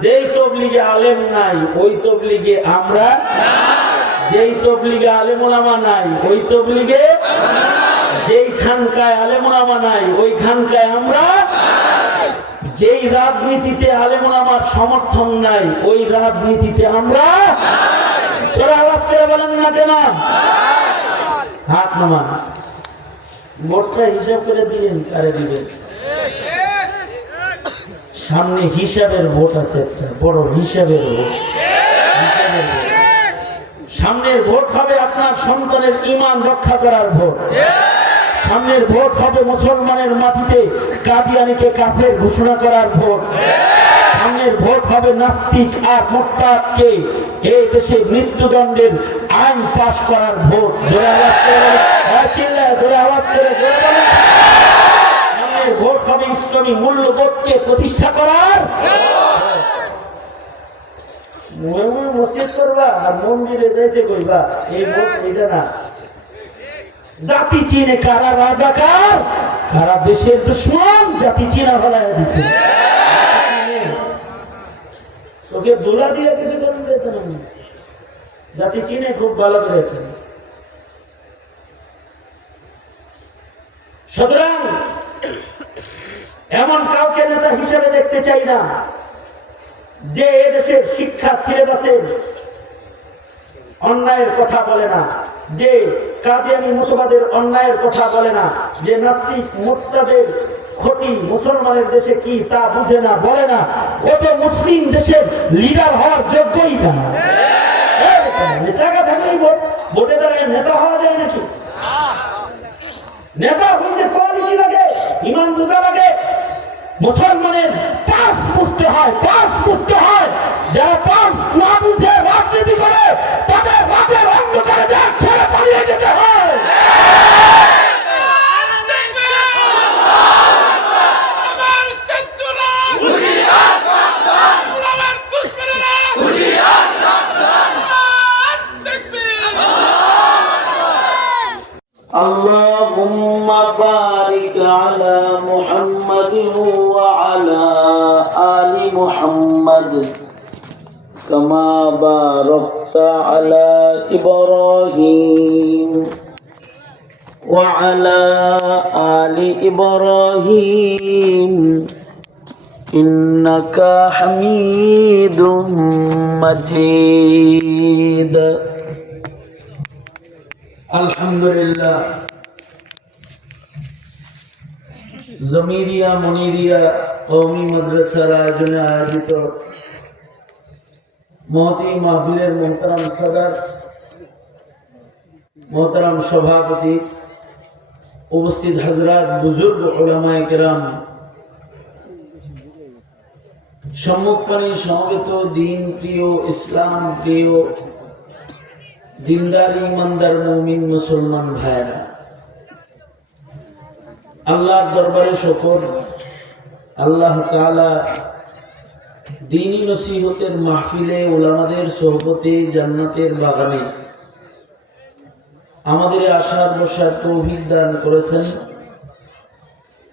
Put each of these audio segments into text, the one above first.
যেই তবলিগে আলেম নাই ওই তবলিগে আমরা, যেই তবলিগে আলেম ওলামা নাই ওই তবলিগে, যেই খানকায় আলেম ওলামা নাই ওই খানকায় আমরা, যেই রাজনীতিতে আলেম ওলামার সমর্থন নাই ওই রাজনীতিতে আমরা। সরে আওয়াজ করে বলেন না কেন? হাত নামান। ভোটটা হিসাব করে দিলেন, কারে দিবেন? সামনে হিসাবের ভোট আছে, একটা বড় হিসাবের ভোট। সামনের ভোট হবে আপনার সন্তানের ঈমান রক্ষা করার ভোট। সামনের ভোট হবে মুসলমানের মাটিতে কাদিয়ানীকে কাফের ঘোষণা করার ভোট। সামনের ভোট হবে নাস্তিক আর মুরতাদকে এই দেশে মৃত্যুদণ্ডের আইন পাশ করার ভোট। জোরে আওয়াজ করে চিল্লায়, জোরে আওয়াজ করে বলেন। সামনের ভোট হবে ইসলামী মূল্যবোধকে প্রতিষ্ঠা করার। মসজিদ করবা আর মন্দিরে যাইতে কইবা, এই ভোট এটা না। জাতি চিনে কারা রাজাকার, কারা দেশের দুশ্মন, জাতি চিনা ফেলাইয়া দিছে। চোখে দোলা দিয়ে কিছু করেন যেত না, জাতি চিনে খুব ভালো করেছে। সুতরাং এমন কাউকে নেতা হিসেবে দেখতে চাই না যে এদেশের শিক্ষা সিলেবাসের অন্যায়ের কথা বলে না, যে কাদিয়ানী মতবাদের অন্যায়ের কথা বলে না, যে নাস্তিক মুরতাদের ক্ষতি মুসলমানের দেশে কি তা বুঝে না, বলে না। ও তো মুসলিম দেশের লিডার হওয়ার যোগ্যই না। টাকা থাকলেই ভোটে দাঁড়ায় নেতা হওয়া যায় নাকি? নেতা হইতে কোয়ালিটি লাগে, ইমান বোঝা লাগে। মুসলমানের পাস বুঝতে হয়, পাস বুঝতে হয়। যারা পাস না বুঝে রাজনীতি করে তাদের রাতের অন্ধকারে দেশ ছেড়ে পালিয়ে যেতে হয়। اللهم بارك على محمد وعلى آل محمد كما باركت على إبراهيم وعلى آل إبراهيم إنك حميد مجيد আলহামদুলিল্লাহ। জমিরিয়া মনিরিয়া কওমি মাদ্রাসার আয়োজনে আয়োজিত মহতী মাহফিলের মোহতারাম সদর, মোহতারাম সভাপতি, উপস্থিত হযরত, বুজুর্গ উলামায়ে কেরাম, সম্মুখপানে সমবেত দিন প্রিয়, ইসলাম প্রিয়, দিনদার ইমানদার মুমিন মুসলমান ভাইরা, আল্লাহর দরবারে শুকর। আল্লাহ তাআলা দ্বীনি নসিহতের মাহফিলে, উলামাদের সোহবতে, জান্নাতের বাগানে আমাদের আসার বসার তৌফিক দান করেছেন।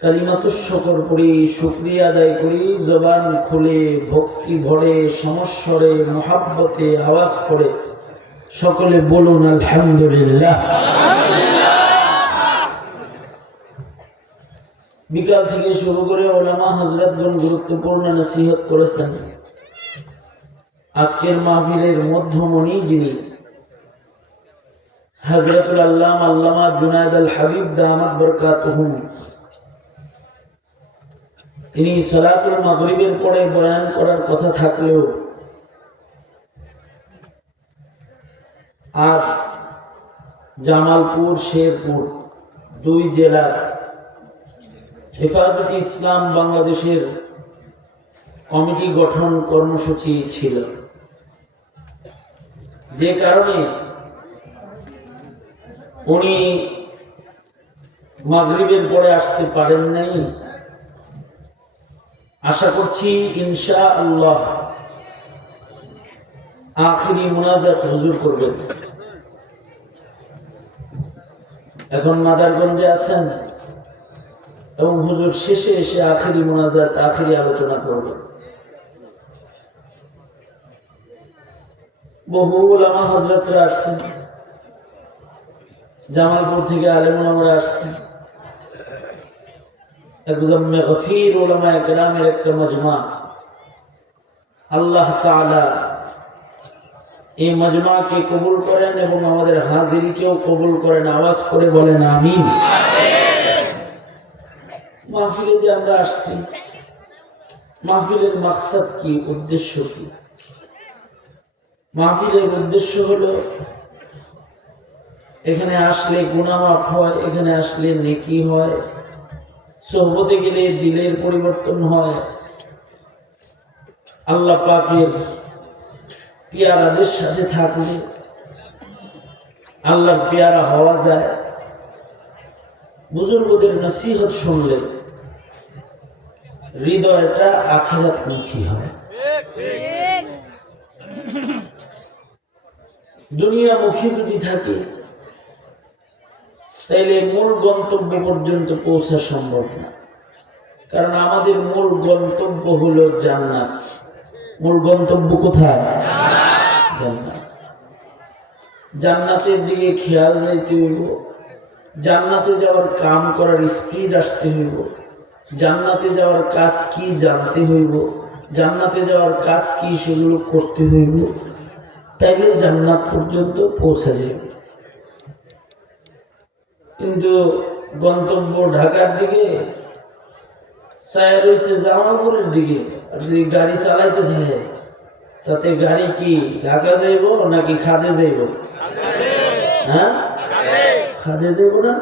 কালিমাতুশ শুকর পড়ি, শুকরিয়া আদায় করি, জবান খুলে ভক্তি ভরে সমস্বরে মুহাব্বতে আওয়াজ করে সকলে বলুন আলহামদুলিল্লাহ। বিকাল থেকে শুরু করে ওলামা হযরতগণ গুরুত্বপূর্ণ নসিহত করেছেন। আজকের মাহফিলের মধ্যমণি যিনি, হযরতুল আল্লামা আল্লামা জুনায়েদ আল হাবিব দামাত বরকাতুহুম, তিনি সালাতুল মাগরিবের পরে বয়ান করার কথা থাকলেও আজ জামালপুর, শেরপুর দুই জেলার হেফাজতে ইসলাম বাংলাদেশের কমিটি গঠন কর্মসূচি ছিল, যে কারণে উনি মাগরিবের পরে আসতে পারেন নাই। আশা করছি ইনশাআল্লাহ আখিরি মুনাজাত হুজুর করবেন। এখন মাদারগঞ্জে আছেন এবং হুজুর শেষে এসে আখিরি মুনাজাত, আখিরি আলোচনা করবেন। বহু উলামা হযরতরা আসছেন, জামালপুর থেকে আলেম ওলামারা আসছেন। একজন গফির উলামায়ে কেরামের একটা মজমা। আল্লাহ তাআলা এই মজমাকে কবুল করেন এবং আমাদের হাজিরিকেও কবুল করেন। আওয়াজ করে বলেন আমিন। মাহফিলে যে আমরা আসছি, মাহফিলের মাকসাদ কি, উদ্দেশ্য কি? মাহফিলের উদ্দেশ্য হলো এখানে আসলে গুনাহ মাফ হয়, এখানে আসলে নেকি হয়, সোহবতে গেলে দিলের পরিবর্তন হয়, আল্লাহ পাকের পিয়ারাদের সাথে থাকলে আল্লাহর পিয়ারা হওয়া যায়, বুজুর্গদের নসিহত শুনলে হৃদয়টা আখিরাতমুখী হয়। দুনিয়ামুখী যদি থাকে তাইলে মূল গন্তব্য পর্যন্ত পৌঁছা সম্ভব না। কারণ আমাদের মূল গন্তব্য হলো জান্নাত। মূল গন্তব্য কোথায়? জান্নাত। জান্নাতের দিকে খেয়াল যাইতে হইব, জান্নাতে যাওয়ার কাম করার স্পিড আসতে হইব, জান্নাতে যাওয়ার কাজ কি জানতে হইব, জান্নাতে যাওয়ার কাজ কি সেগুলো করতে হইব, তাইলে জান্নাত পর্যন্ত পৌঁছা যাবে। কিন্তু গন্তব্য ঢাকার দিকে, চায় রয়েছে জামালপুরের দিকে, আর যদি গাড়ি চালাইতে থাকে তাতে গাড়ি কি ঢাকা যাইব নাকি খাদে যাইব? হ্যাঁ, খাদে যাইব না?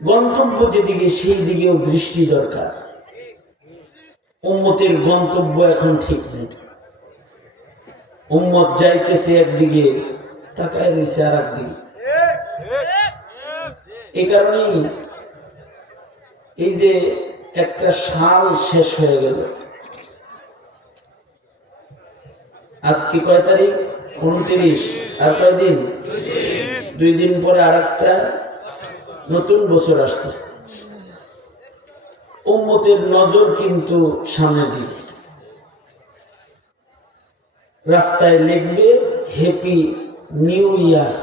গন্তব্য যেদিকে সেই দিকেও দৃষ্টি দরকার। উম্মতের গন্তব্য এখন ঠিক নেই। উম্মত যাইতেছে একদিকে, তাকায় রয়েছে আর একদিকে। এই কারণেই এই যে একটা সাল শেষ হয়ে গেল, আজকে কয় তারিখ? 29। আর কয়দিন? 2 দিন পরে আর একটা নতুন বছর আসতেছে। উম্মতের নজর কিন্তু সামনের দিকে। রাস্তায় লিখবে হ্যাপি নিউ ইয়ার,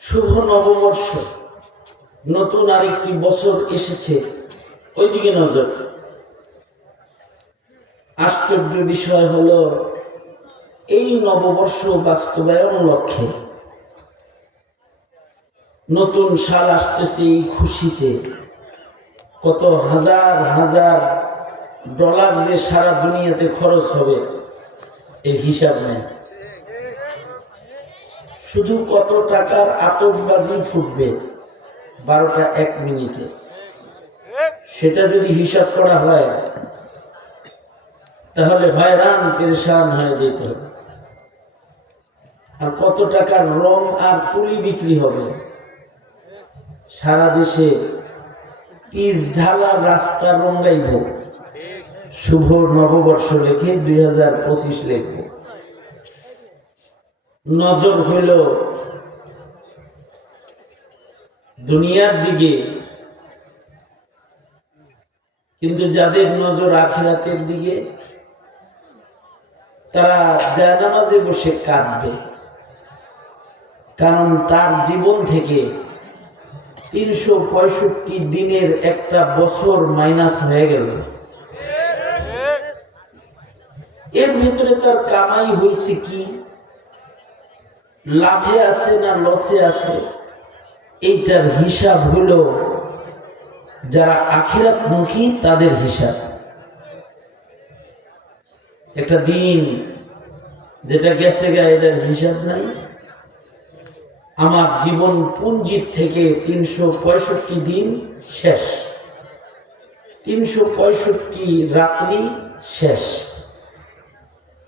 শুভ নববর্ষ, নতুন আরেকটি বছর এসেছে, ওইদিকে নজর। আশ্চর্য বিষয় হলো এই নববর্ষ বাস্তবায়ন লক্ষ্যে নতুন সাল আসতেছে, এই খুশিতে কত হাজার হাজার ডলার যে সারা দুনিয়াতে খরচ হবে এর হিসাব নেই। শুধু কত টাকার আতশবাজি ফুটবে 12টা 1 মিনিটে, সেটা যদি হিসাব করা হয় তাহলে হয়রান পেরেশান হয়ে যেতে হবে। আর কত টাকার রং আর তুলি বিক্রি হবে, সারা দেশে পিচ ঢালা রাস্তা রঙাইব, শুভ নববর্ষ লেখে 2025 লেখব। নজর হইল দুনিয়ার দিকে, কিন্তু যাদের নজর আখিরাতের দিকে তারা জায়নামাজে বসে কাঁদবে। কারণ তার জীবন থেকে 365 দিনের একটা বছর মাইনাস হয়ে গেল। এর ভিতরে তার কামাই হয়েছে কি, লাভে আছে না লসে আছে, এইটার হিসাব হলো যারা আখিরাত মুখী তাদের হিসাব। একটা দিন যেটা গেছে গা, এটার হিসাব নাই। আমার জীবন পুঞ্জির থেকে 365 দিন শেষ, 365 রাত্রি শেষ।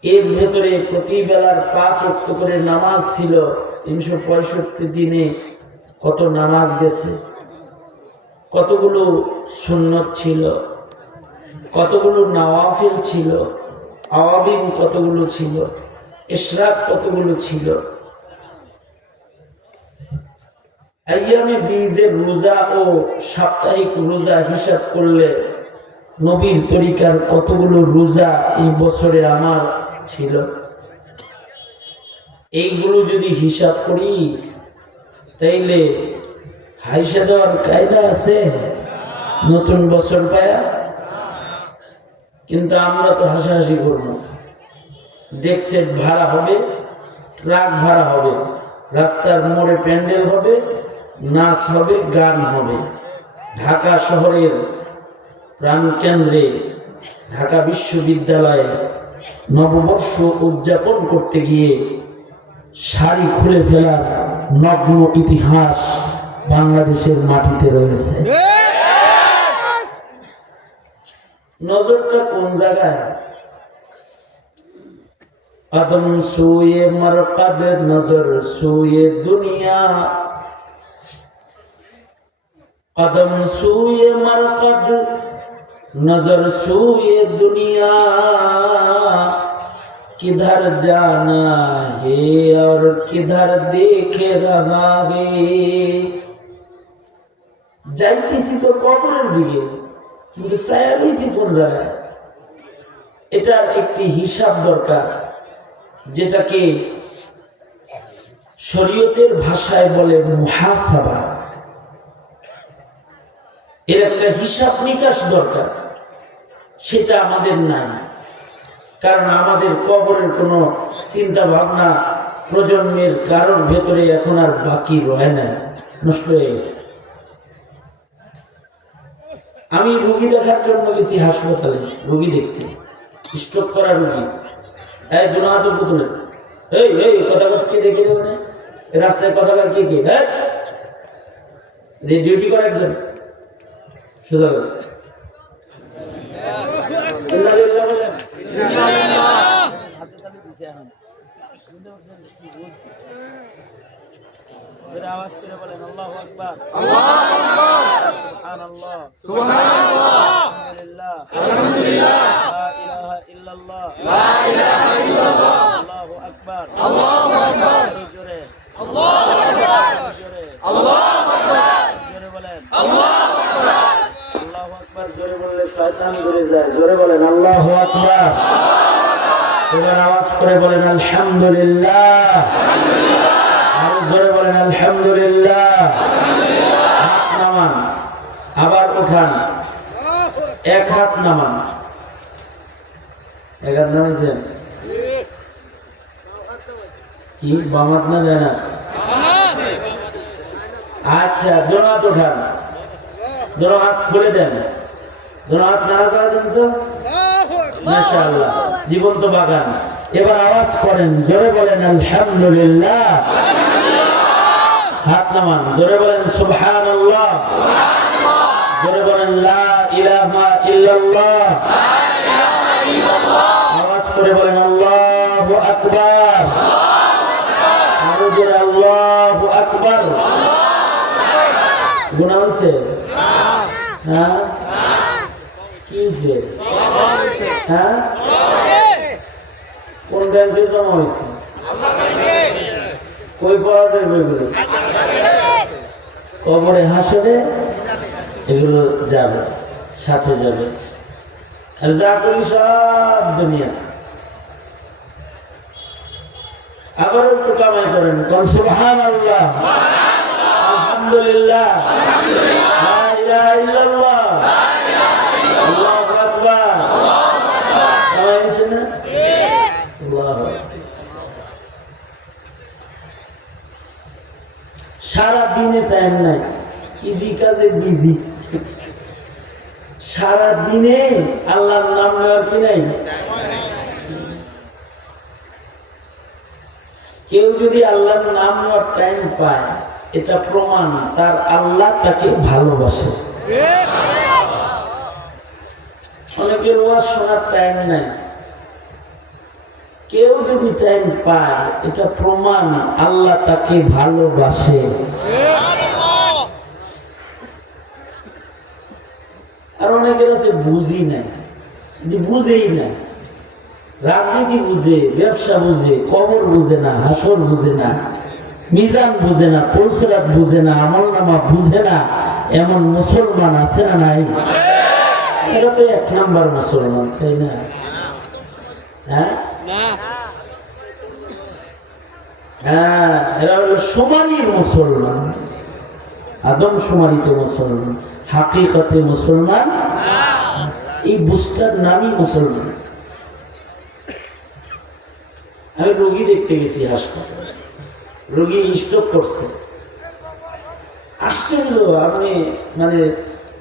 এর ভেতরে প্রতি বেলার 5 ওয়াক্ত করে নামাজ ছিল। 365 দিনে কত নামাজ গেছে, কতগুলো সুন্নত ছিল, কতগুলো নওয়াফিল ছিল, আওয়াবিন কতগুলো ছিল, ইশরাক কতগুলো ছিল। আইয়ামে বীজের রোজা ও সাপ্তাহিক রোজা হিসাব করলে নবীর তরিকার কতগুলো রোজা এই বছরে আমার ছিল, এইগুলো যদি হিসাব করি তাইলে হাইসা দেওয়ার কায়দা আছে নতুন বছর পায়া। কিন্তু আমরা তো হাসাহাসি করবো, ডেস্ক ভাড়া হবে, ট্রাক ভাড়া হবে, রাস্তার মোড়ে প্যান্ডেল হবে, নাচ হবে, গান হবে। ঢাকা শহরের প্রাণকেন্দ্রে ঢাকা বিশ্ববিদ্যালয়ে নববর্ষ উদযাপন করতে গিয়ে শাড়ি খুলে ফেলার নগ্ন ইতিহাস বাংলাদেশের মাটিতে রয়েছে। নজরটা কোন জায়গায়? কদম সুয়ে মরকদ নজর সুয়ে দুনিয়া, कदम सूए मरकद नजर सूए दुनिया, किधर जाना है और किधर देख रहा है। যাইতেছি তো কবরের দিকে, কিন্তু চায়া রইছি কোন জায়গায়? এটার একটি হিসাব দরকার, যেটাকে শরীয়তের ভাষায় বলে মুহাসাবা। এর একটা হিসাব নিকাশ দরকার, সেটা আমাদের নাই। কারণ আমাদের কবরের কোনো চিন্তা ভাবনা প্রজন্মের কারোর ভেতরে এখন আর বাকি রয় না, নষ্ট হয়ে গেছে। আমি রুগী দেখার জন্য গেছি হাসপাতালে, রুগী দেখতে, স্ট্রোক করা রুগী। এই দুনো হাত পুতুলের এই এই কথা বস কে দেখে দেবে না, রাস্তায় কথা বলে কে কে ডিউটি করার জন্য সোজা আওয়াজ করে বলেন আল্লাহু আকবার, আল্লাহু আকবার, সুবহানাল্লাহ, সুবহানাল্লাহ, আলহামদুলিল্লাহ, আলহামদুলিল্লাহ, লা ইলাহা ইল্লাল্লাহ, লা ইলাহা ইল্লাল্লাহ, আল্লাহু আকবার, আল্লাহু আকবার, জোরে আল্লাহু আকবার, জোরে আল্লাহু আকবার, জোরে বলেন আল্লাহু আকবার, আল্লাহু আকবার। জোরে বললে শয়তান ঘুরে যায়, জোরে বলেন আল্লাহু আকবার। এবার আওয়াজ করে বলেন আলহামদুলিল্লাহ, জোরে বলেন আলহামদুলিল্লাহ। হাত নামান, আবার উঠান, এক হাত নামান, এক হাত নামাইছেন কি? বাম হাত না দেয় না? আচ্ছা, দোনো হাত উঠান, দোনো হাত খুলে দেন, দোনো হাত নাড়াচাড়া দেন তো, মাশাআল্লাহ, জীবন্ত বাগান। এবার আওয়াজ করেন, জোরে বলেন আলহামদুলিল্লাহ। হাত নামান, জোরে বলেন সুবহানাল্লাহ, জোরে বলেন লা ইলাহা ইল্লাল্লাহ, আওয়াজ করে বলেন আল্লাহু আকবার, আরো জোরে আল্লাহু আকবার। গুনাহ হয়েছে? হ্যাঁ, কি হয়েছে? হ্যাঁ, কোন ব্যাংকে জমা হয়েছে? কই পাওয়া যায় বইগুলো? কবরে হাসরে এগুলো যাবে, সাথে যাবে। আর যা করি সব দুনিয়া। আবার একটু কামাই করেন, কোন সুবহানাল্লাহ, আলহামদুলিল্লাহ, লা ইলাহা ইল্লাল্লাহ, আল্লাহু আকবার। কামাই হয়েছে না? আল্লাহু আকবার। সারা দিনে টাইম নাই, ইজি কাজে বিজি। সারা দিনে আল্লাহর নাম নেওয়ার কি নাই? কেউ যদি আল্লাহর নাম নেওয়ার টাইম পায়, এটা প্রমাণ তার আল্লাহ তাকে ভালোবাসে। অনেকের ওয়াজ শোনার টাইম নাই, কেউ যদি টাইম পায়, এটা প্রমাণ আল্লাহ তাকে ভালোবাসে। আর অনেকের আছে বুঝি নাই, বুঝেই না, রাজনীতি বুঝে, ব্যবসা বুঝে, কবর বুঝে না, হাসর বুঝে না, মিজান বুঝে না, পরিসরাত বুঝে না, আমলনামা বুঝে না, এমন মুসলমান আছে না নাই? এরা তো 1 নাম্বার মুসলমান, তাই না? হ্যাঁ, হ্যাঁ, এরা হলো সুমারির মুসলমান, আদম সুমারিতে মুসলমান, হাকিকতে মুসলমান। এই বুস্টার নামই মুসলমান। আমি রোগী দেখতে গেছি হাসপাতালে, রোগী স্ট্রোক করছে। আশ্চর্য, আপনি মানে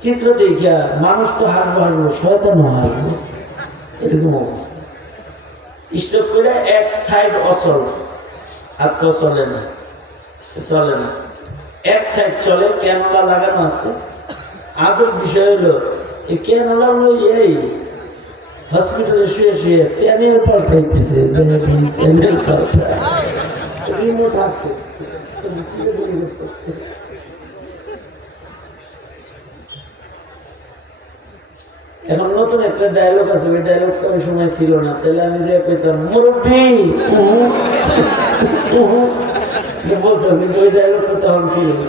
চিত্র দেখিয়া মানুষ তো হাসবো হাসবো, শয়তান হাসবো, এরকম অবস্থা। স্ট্রোক করে এক সাইড অচল, আর তো চলে না, চলে না, এক সাইড চলে, ক্যানোলা লাগানো আছে। আজব বিষয় হলো এই ক্যানোলা হলো এই হসপিটালে শুয়ে শুয়ে চ্যানেল পাল্টাইতেছে, যে চ্যানেল পাল্টা রিমোট হাতে। এখন নতুন একটা ডায়লগ আছে, ওই ডায়লগটা ওই সময় ছিল না, তাহলে আমি যে কইতাম মুরব্বী বলতো, কিন্তু ওই ডায়লগটা তখন ছিল না।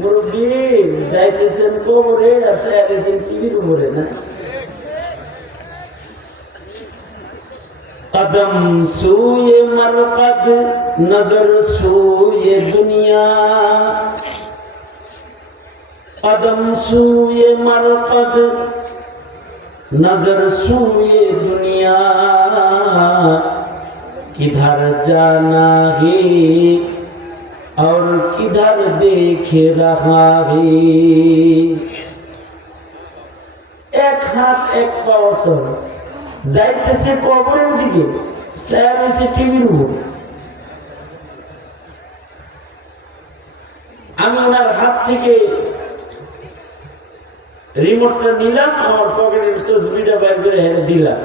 মুরব্বী যাইতেছেন কবরে আর চাইতেছেন টিভির উপরে, না? কদম সুয়ে মরকদ নজর সুয়ে দুনিয়া, कदम सूए मरकद नजर सूए दुनिया, किधर जाना है और किधर देख रहा है। एक हाथ एक पाव सर যাইতেছে কবরের দিকে, সায়ারেছে টিভির উপরে। আমি ওনার হাত থেকে রিমোটটা নিলাম, আমার পকেটের তসবিটা বের করে হেরে দিলাম।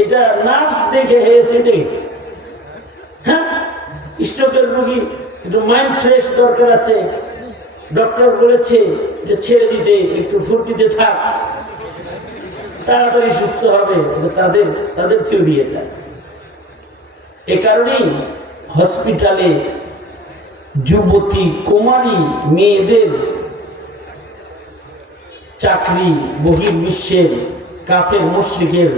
এটা নার্স দেখে হেসে গেছে। হ্যাঁ, স্ট্রোকের রোগী, একটু মাইন্ড ফ্রেশ দরকার আছে। ডক্টর বলেছে যে ছেড়ে দিতে, একটু ফুর্তিতে থাক, তাড়াতাড়ি সুস্থ হবে। তাদের থিওরি এটা। এ কারণেই হসপিটালে যুবতী কুমারী মেয়েদের চাকরি বহির্বিশ্বের কাফের মুশরিকের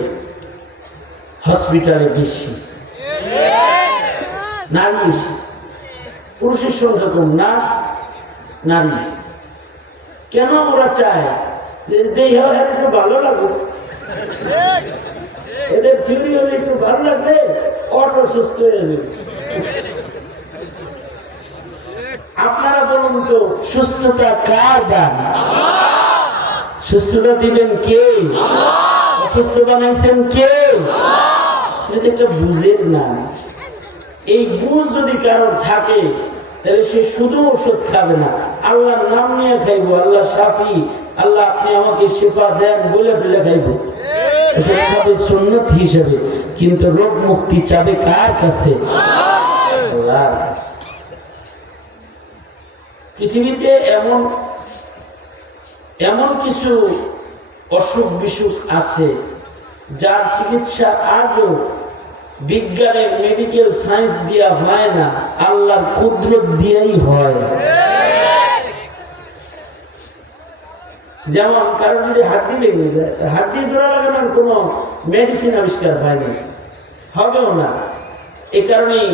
হসপিটালে বেশি, নারী বেশি, পুরুষের সংখ্যা কম, নার্স নারী। কেন ওরা চায় যে দেহ একটু ভালো লাগুক, এদের থিওরি হলে একটু ভালো লাগলে অটো সুস্থ হয়ে যাবে। আপনারা বলুন তো, সুস্থতা কার দান? সুস্থতা দিবেন কে? অসুস্থ বানাইছেন কে? এটা একটা বুঝের নাম। এই বুঝ যদি কারোর থাকে, তাহলে সে শুধু ওষুধ খাবে না, আল্লাহর নাম নিয়ে খাইব। আল্লাহ শাফি, আল্লাহ আপনি আমাকে শিফা দেন বলে বলে খাইব। ওষুধ খাবে সুন্নত হিসেবে, কিন্তু রোগ মুক্তি চাবে কার কাছে? আল্লাহর কাছে। পৃথিবীতে এমন কিছু অসুখ বিসুখ আছে যার চিকিৎসা আজও বিজ্ঞানের মেডিকেল সায়েন্স দিয়া হয় না, আল্লাহর কুদরত দিয়েই হয়। যেমন কারণ যদি হাড্ডি লেগে যায়, হাড্ডি জোড়া লাগানোর কোনো মেডিসিন আবিষ্কার হয়নি, হবেও না। এ কারণেই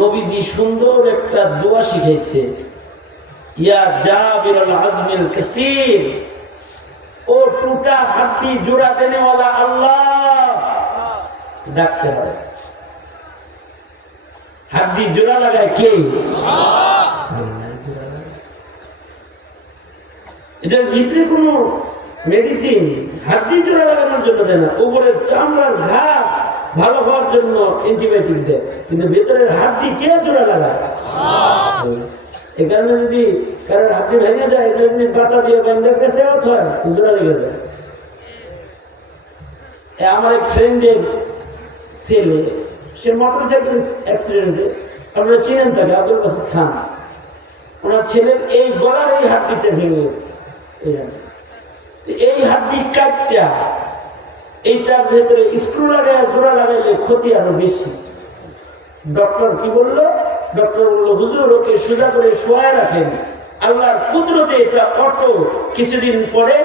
নবীজি সুন্দর একটা দোয়া শিখাইছে, ইয়া জাবিরুল আজমিল কাসীর, ও টুটা হাড্ডি জোড়া দেনেওয়ালা আল্লাহ, ডাকতে হয়। হাড্ডি জোড়া লাগায় কে? এটার ভিতরে কোনো মেডিসিন হাড্ডি জোড়া লাগানোর জন্য দেয় না, উপরের চামড়ার ঘা ভালো হওয়ার জন্য অ্যান্টিবায়োটিক দেয়, কিন্তু ভেতরের হাড্ডি কে জোড়া লাগায়? এই কারণে যদি কারোর হাড্ডি ভেঙে যায়, এটা যদি পাতা দিয়ে বেঁধে পেছে হয়, জোড়া লেগে যায়। আমার এক ফ্রেন্ডের ছেলে, সে মোটর সাইকেল অ্যাক্সিডেন্টে, আপনারা চিনেন তাকে, আব্দুল বাসিদ খান। ওনার ছেলের এই গলার এই হাড্ডিটা ভেঙে গেছে। এই হাড্ডি কাটটা এইটার ভেতরে স্ক্রু লাগায় জোড়া লাগাইলে ক্ষতি আরো বেশি। ডক্টর কি বললো? ডক্টর বললো, হুজুর ওকে সোজা করে শোয়ায় রাখেন, আল্লাহর কুদরতে এটা অটো কিছুদিন পরে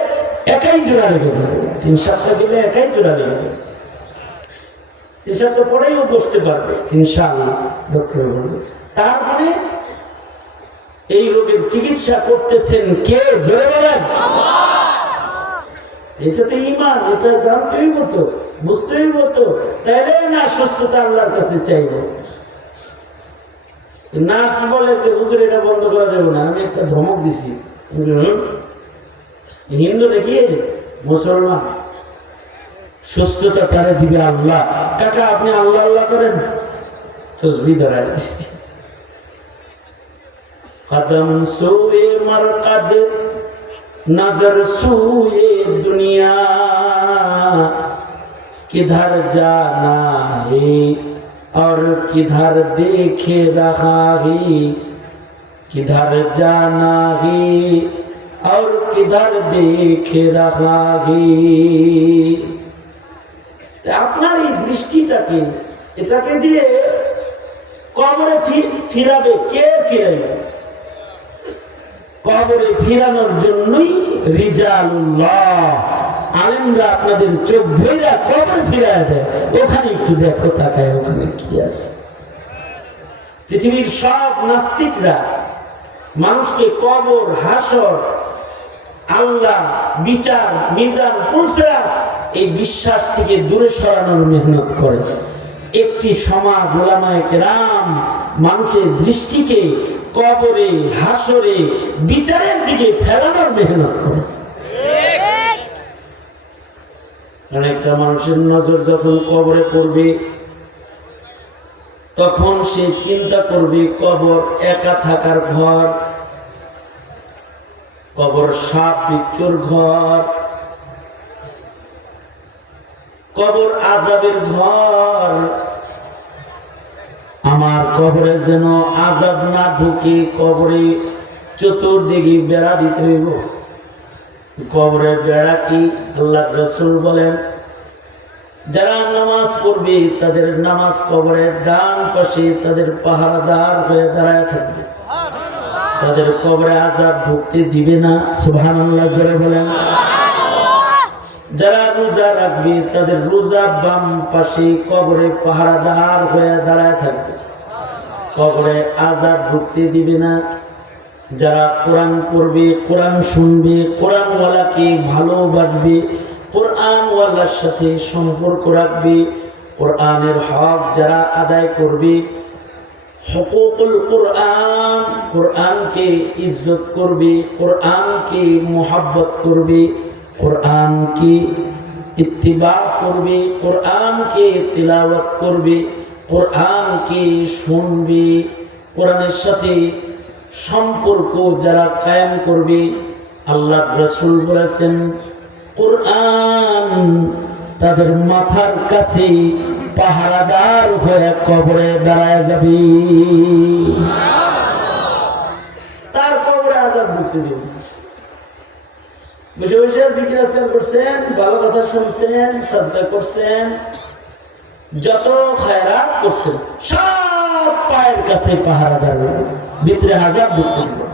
একাই জোড়া লেগে যাবে। 3 সপ্তাহ গেলে একাই জোড়া লেগে যাবে। 3 সপ্তাহ পরেই ও বসতে পারবে ইনশাআল্লাহ, ডক্টর বলবে। তারপরে এই রোগের চিকিৎসা করতেছেন কে? জোরে বলেন। এটা তো ঈমান, এটা জানতেই হতো, বুঝতেই হতো, তাইলে না সুস্থতা আল্লাহর কাছে চাইব। নার্স বলে যে হুজুর এটা বন্ধ করা যাবে না, আমি একটা ধমক দিছি। হিন্দু নাকি মুসলমান? সুস্থতা তারা দিবে আল্লাহ। কাকা আপনি আল্লাহ আল্লাহ করেন, তসবিহ ধরায় কদম সোয়ে মরকদ नजर सूए दुनिया किधर जाना है और किधर देखे रहा है, किधर जाना है और किधर देखे रहा है। আপনার এই দৃষ্টিটাকে, এটাকে যে কবরে ফিরাবে, কে ফিরাবে? কবরে ফিরানোর জন্যই রিজালুল্লাহ আলেমরা আপনাদের চোখ ধইরা কবরে ফিরায় দেয়। ওখানে একটু দেখো, তাকায় ওখানে কি আছে। পৃথিবীর সব নাস্তিকরা মানুষকে কবর, হাসর, আল্লাহ, বিচার, মিজান, পুলসিরাত এই বিশ্বাস থেকে দূরে সরানোর মেহনত করে। একটি সমাজ উলামায়ে কেরাম মানুষের দৃষ্টিকে কবরে, হাসরে, বিচারের দিকে ফেরানোর মেহনত করে। কারণ একটা মানুষের নজর যখন কবরে পড়বে, তখন সে চিন্তা করবে কবর একা থাকার ঘর, কবর সাপ বিচ্ছুর ঘর, কবর আযাবের ঘর। আমার কবরে যেন আযাব না ঢুকে, কবরে চতুর্দিকে বেড়া দিতে হইব। কবরের বেড়া কি? আল্লাহর রাসূল বলেন, যারা নামাজ পড়বে তাদের নামাজ কবরের ডান পাশে তাদের পাহারাদার হয়ে দাঁড়ায় থাকবে, তাদের কবরে আযাব ঢুকতে দিবে না। সুবহানাল্লাহ জোরে বলেন। যারা রোজা রাখবে তাদের রোজা বাম পাশে কবরে পাহারাদার হয়ে দাঁড়ায় থাকবে, কবরে আযাব ঢুকতে দিবে না। যারা কোরআন পড়বে, কোরআন শুনবে, কোরআনওয়ালাকে ভালোবাসবে, কোরআনওয়ালার সাথে সম্পর্ক রাখবে, কোরআনের হক যারা আদায় করবে, হুকুকুল কোরআন, কোরআনকে ইজ্জত করবে, কোরআনকে মোহাব্বত করবে, কোরআনকে ইত্তিবা করবে, কোরআনকে তিলাওয়াত করবে, কোরআনকে শুনবে, কোরআনের সাথে সম্পর্ক যারা কায়েম করবে, আল্লাহ রাসূল বলেছেন কোরআন তাদের মাথার কাছে পাহারাদার হয়ে কবরে দাঁড়ায় যাবে, তার কবরে আযাব ঢুকতে দিবে। বসে বসে জিকির আজকার করছেন, ভালো কথা শুনছেন, সাদকা করছেন, যত খায়রাত করছেন সব পায়ের কাছে পাহারাদার, ভিতরে আযাব ঢুকতে দিবে।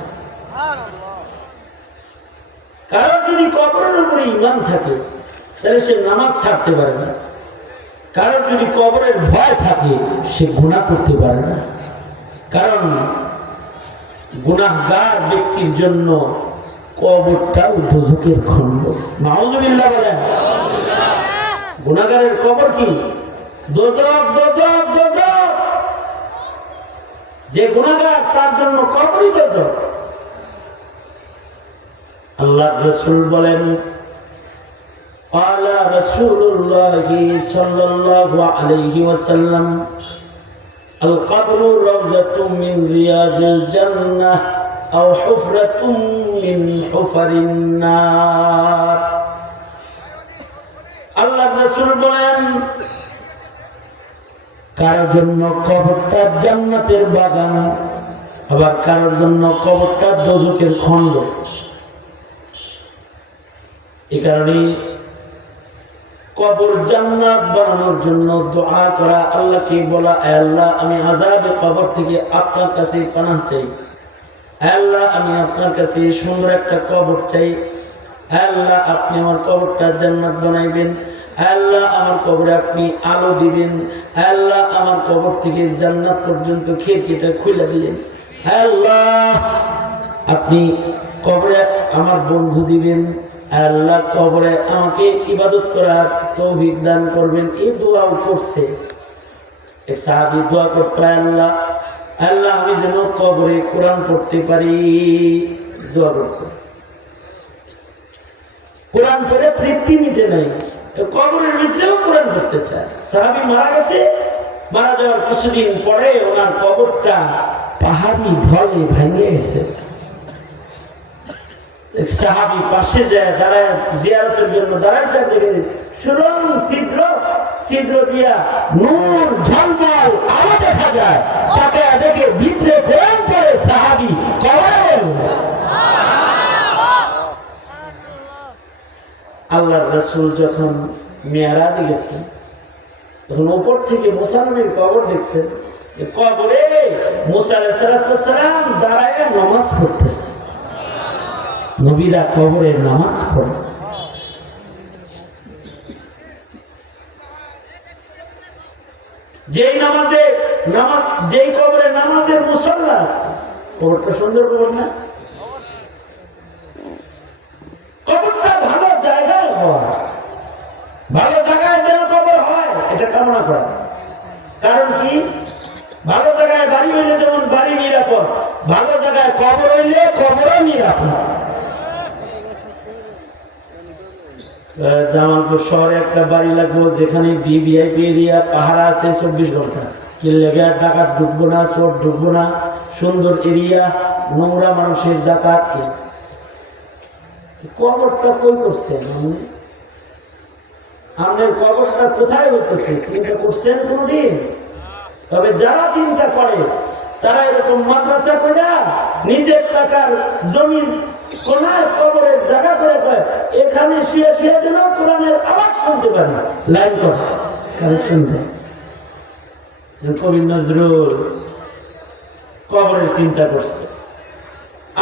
কারণ যদি কবরের উপরে ঈমান থাকে তাহলে সে নামাজ ছাড়তে পারে না। কারণ যদি কবরের ভয় থাকে সে গুনাহ করতে পারে না। কারণ গুনাহগার ব্যক্তির জন্য কবরটাও দোজখের খণ্ড। নাউজুবিল্লাহ বলেন। গুনাহগারের কবর কি? দোজখ, দোজখ, দোজখ। যে গুনাহগার তার জন্য কবরই দোজখ। আল্লাহর রাসূল বলেন, ক্বালা রাসূলুল্লাহ সাল্লাল্লাহু আলাইহি ওয়াসাল্লাম, আল কবরু রাওযাতুম মিন রিয়াজিল জান্নাহ আও হুফরাতুম মিন হুফারিন নার। আল্লাহর রাসূল বলেন, কারোর জন্য কবরটা জান্নাতের বাগান, আবার কারোর জন্য কবরটা দোজখের খণ্ড। এই কারণে কবর জান্নাত বানানোর জন্য দোয়া করা, আল্লাহকে বলা, আল্লাহ আমি আযাবে কবর থেকে আপনার কাছে পানাহ চাই, আল্লাহ আমি আপনার কাছে সুন্দর একটা কবর চাই। আল্লাহ আপনি আমার কবরটা জান্নাত বানাইবেন। আল্লাহ আমার কবরে আপনি আলো দিবেন। আল্লাহ আমার কবর থেকে জান্নাত পর্যন্ত খিড়কিটা খুলে দিবেন। আল্লাহ আপনি কবরে আমার বন্ধু দিবেন। আল্লাহ কবরে আমাকে ইবাদত করার তৌফিক দান করবেন। এই দোয়াও করছে এক সাহাবী, দোয়া করতে আল্লাহ আল্লাহ আমি যেন কবরে কোরআন পড়তে পারি। দোয়া করতে, কোরআন পড়ে তৃপ্তি মিটে নাই, কবরের ভিতরেও কোরআন পড়তে চায়। সাহাবী মারা গেছে, মারা যাওয়ার কিছুদিন পরে ওনার কবরটা পাহাড়ি ঢলে ভেঙে গেছে। সাহাবী পাশে যায় দাঁড়ায়, জিয়ারতের জন্য দাঁড়াইছে, দেখে সুরং ছিদ্র, ছিদ্র দিয়া নূর ঝলমল আলো দেখা যায়। তাকে দেখে ভিতরে কোরআন পড়ে সাহাবী কবরে। আল্লাহর রাসূল যখন মেরাজে গেছেন, তখন উপর থেকে মুসা নবীর কবর দেখছেন। কবরে মুসা আলাইহিস সালাম দাঁড়ায় নামাজ পড়তেছে। নবীরা কবরে নামাজ পড়ে। যেই কবরে নামাজের মুসল্লা আছে, কবরটা সুন্দর কবর না? কবরটা ভালো জায়গায় হওয়া, ভালো জায়গায় যেন কবর হয় এটা কামনা করা। কারণ কি, ভালো জায়গায় বাড়ি হইলে যেমন বাড়ি নিরাপদ, ভালো জায়গায় কবর হইলে কবরও নিরাপদ। জামালপুর শহরে একটা বাড়ি লাগবো যেখানে ভিভিআইপি এরিয়া, পাহারা আছে 24 ঘন্টা। কি লেগে ডাকাত ঢুকবো না, চোর ঢুকবো না, সুন্দর এরিয়া, নোংরা মানুষের যাতায়াত। কবরটা কই করছেন আপনার? কবরটা কোথায় হইতেছে চিন্তা করছেন কোনদিন? তবে যারা চিন্তা করে তারা এরকম মাদ্রাসা করে নিজের টাকার জমির কোনায় কবরের জায়গা করে পায়, এখানে শুয়ে শুয়ে যেন কোরআনের আওয়াজ শুনতে পারে। লাইন করে কানেকশন দেয়। কবি নজরুল কবরের চিন্তা করছে।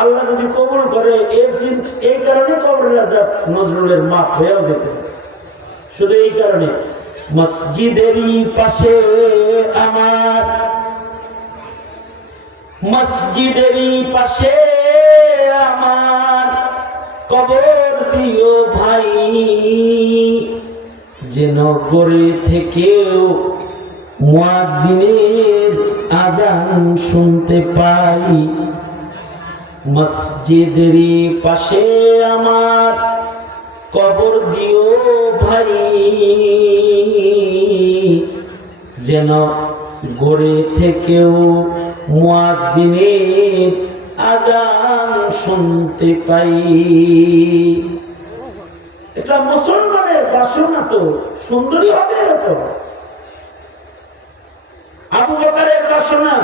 আল্লাহ যদি কবুল করে, এই কারণে কবরের আযাব নজরুলের মাপ হয়েও যেতে পারে। শুধু এই কারণে, মসজিদেরই পাশে আমার, মসজিদেরই পাশে আমার কবর দিও ভাই, যেন গড়ে থেকেও মুয়াজ্জিনের আযান শুনতে পাই। মসজিদেরই পাশে আমার কবর দিও ভাই, যেন গড়ে থেকেও মুয়াজ্জিনের আযান শুনতে পাই। এটা মুসলমানের বাসনা, তো সুন্দরী হবে এরকম। আবু বকরের বাসনা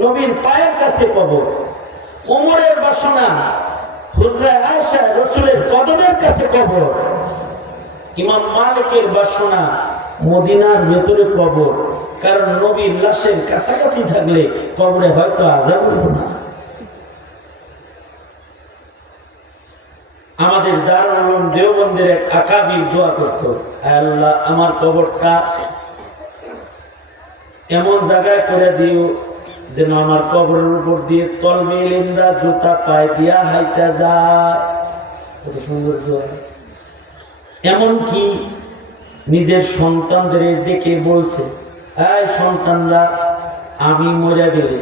নবীর পায়ের কাছে কবর, ওমরের বাসনা হুজরা আয়েশা রাসূলের কদমের কাছে কবর, ইমাম মালিকের বাসনা মদিনার ভেতরে কবর। কারণ নবীর লাশের কাছাকাছি থাকলে কবরে হয়তো আযাব হতো না। আমাদের দারুল উলুম দেওবন্দের এক আকাবির দোয়া করত, আল্লাহ আমার কবরটা এমন জায়গায় করে দিও যেন আমার কবরের উপর দিয়ে তলবে ইলমরা জুতা পায় দিয়া হাইটা যায়। কত সুন্দর দোয়া। এমনকি নিজের সন্তানদের ডেকে বলছে, এই সন্তানরা, আমি মরে গেলে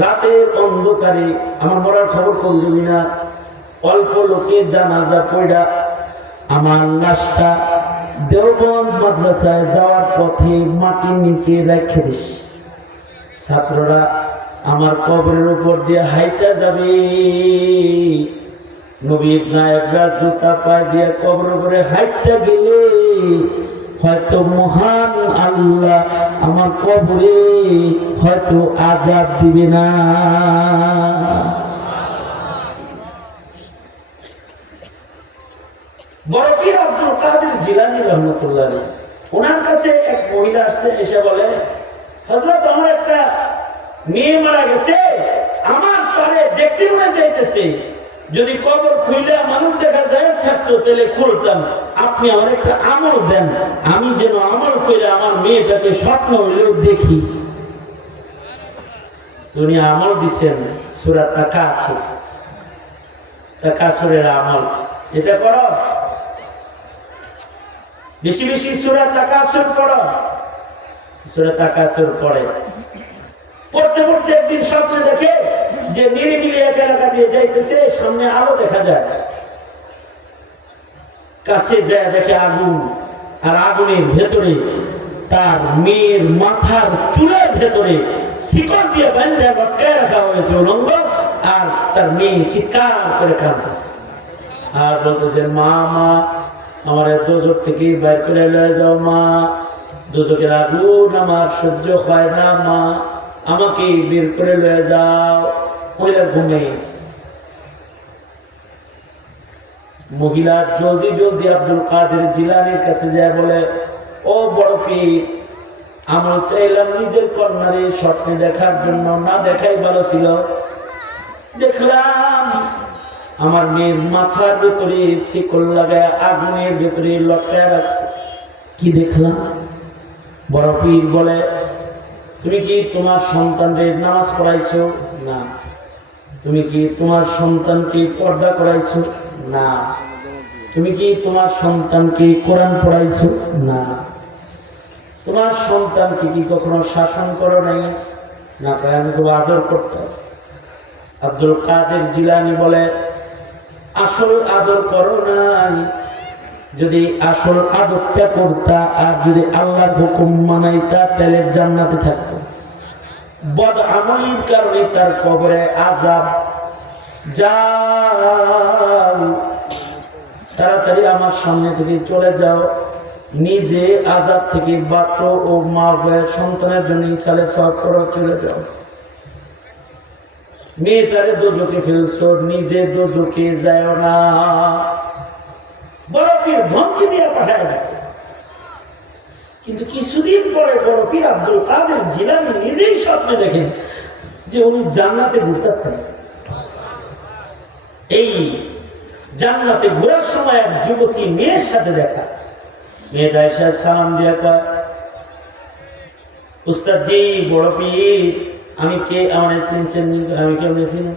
রাতের অন্ধকারে আমার মরার খবর কল দিবি না, অল্প লোকে জানাজা পড়া আমার লাশটা দেওবন্দ মাদ্রাসায় যাওয়ার পথে মাটির নিচে রেখে দিস। ছাত্ররা আমার কবরের উপর দিয়ে হাইটা যাবে, নবীর নায়েবরা জুতা পায়ে দিয়ে কবরের উপরে হাইটা গেলে হয়তো মহান আল্লাহ আমার কবরে হয়তো আযাব দিবে না। বড় পীর আব্দুল কাদের জিলানী রহমতুল্লাহ আলাইহি, ওনার কাছে এক মহিলা আসছে, এসে বলে, হযরত আমার একটা মেয়ে মারা গেছে, আমার তারে দেখতে মনে চাইতেছে, যদি কবর খুইলে মানুষ দেখা যায় থাকতো তাহলে খুলতাম। আপনি আমার একটা আমল দেন, আমি যেন আমল করে আমার মেয়েটাকে স্বপ্ন হইলেও দেখি। উনি আমল দিচ্ছেন সূরা তাকাসুর, তাকাসুরের আমল। এটা করো, বেশি বেশি সূরা তাকাসুর পড়ো। সূরা তাকাসুর পড়ে, পড়তে পড়তে একদিন স্বপ্নে দেখে যে নিরিবিলি এক এলাকা দিয়ে যাইতেছে, সামনে আলো দেখা যায়। কাছে যায় দেখে আগুন, আর আগুনের ভেতরে তার মেয়ের মাথার চুলের ভেতরে শিকল দিয়ে বাঁধে লটকায় রাখা হয়েছে উলঙ্গ, আর তার মেয়ে চিৎকার করে কাঁদতেছে আর বলতেছে, মা মা আমার দোজক থেকে বাইর করে লয়ে যাও মা, দোজকের আগুন আমার সহ্য হয় না মা, আমাকে বের করে লয়ে যাও। ওইরা ঘুমিয়ে মহিলা জলদি জলদি আব্দুল কাদের জিলানির কাছে যায়, বলে, ও বড় পীর, আমল চাইলাম নিজের কন্যারে স্বপ্নে দেখার জন্য, না দেখাই ভালো ছিল। দেখলাম আমার মেয়ের মাথার ভেতরে শিকল লাগায় আগুনের ভেতরে লটকায় রাখছে। কি দেখলাম? বড় পীর বলে, তুমি কি তোমার সন্তানকে নামাজ পড়াইছো? না। তুমি কি তোমার সন্তানকে পর্দা করাইছো? না। তুমি কি তোমার সন্তানকে কোরআন পড়াইছো? না। তোমার সন্তানকে কি কখনো শাসন করো নাই? না। আমি খুব আদর করতাম। আব্দুল কাদের জিলানি বলে, আসল আদর করো নাই। যদি আসল আদরটা করতা আর যদি আল্লাহর হুকুম মানাইতা তাহলে জান্নাতে থাকতো। বদ আমলির কারণে তার কবরে আযাব। যাও তাড়াতাড়ি আমার সামনে থেকে চলে যাও, নিজে আযাব থেকে বাঁচো ও মা বয়ের সন্তানের জন্য ইসালে সওয়াব করো, চলে যাও। মেয়েটারে দোজকে ফেলছো, নিজে দোজকে যায় না। বড় পীর ধমকি দিয়ে পাঠায় দিচ্ছে। কিন্তু কিছুদিন পরে বড় পীর আব্দুল কাদের জিলানী নিজেই স্বপ্নে দেখেন যে উনি জান্নাতে ঘুরতেছেন। এই জান্নাতে ঘোরার সময় এক যুবতী মেয়ের সাথে দেখা। মেয়েটা এসে সালাম দিয়ে কয়, উস্তাদ জি, বড় পীর, আমি কে? আমার চিনছেন? আমি কেমন চিনি?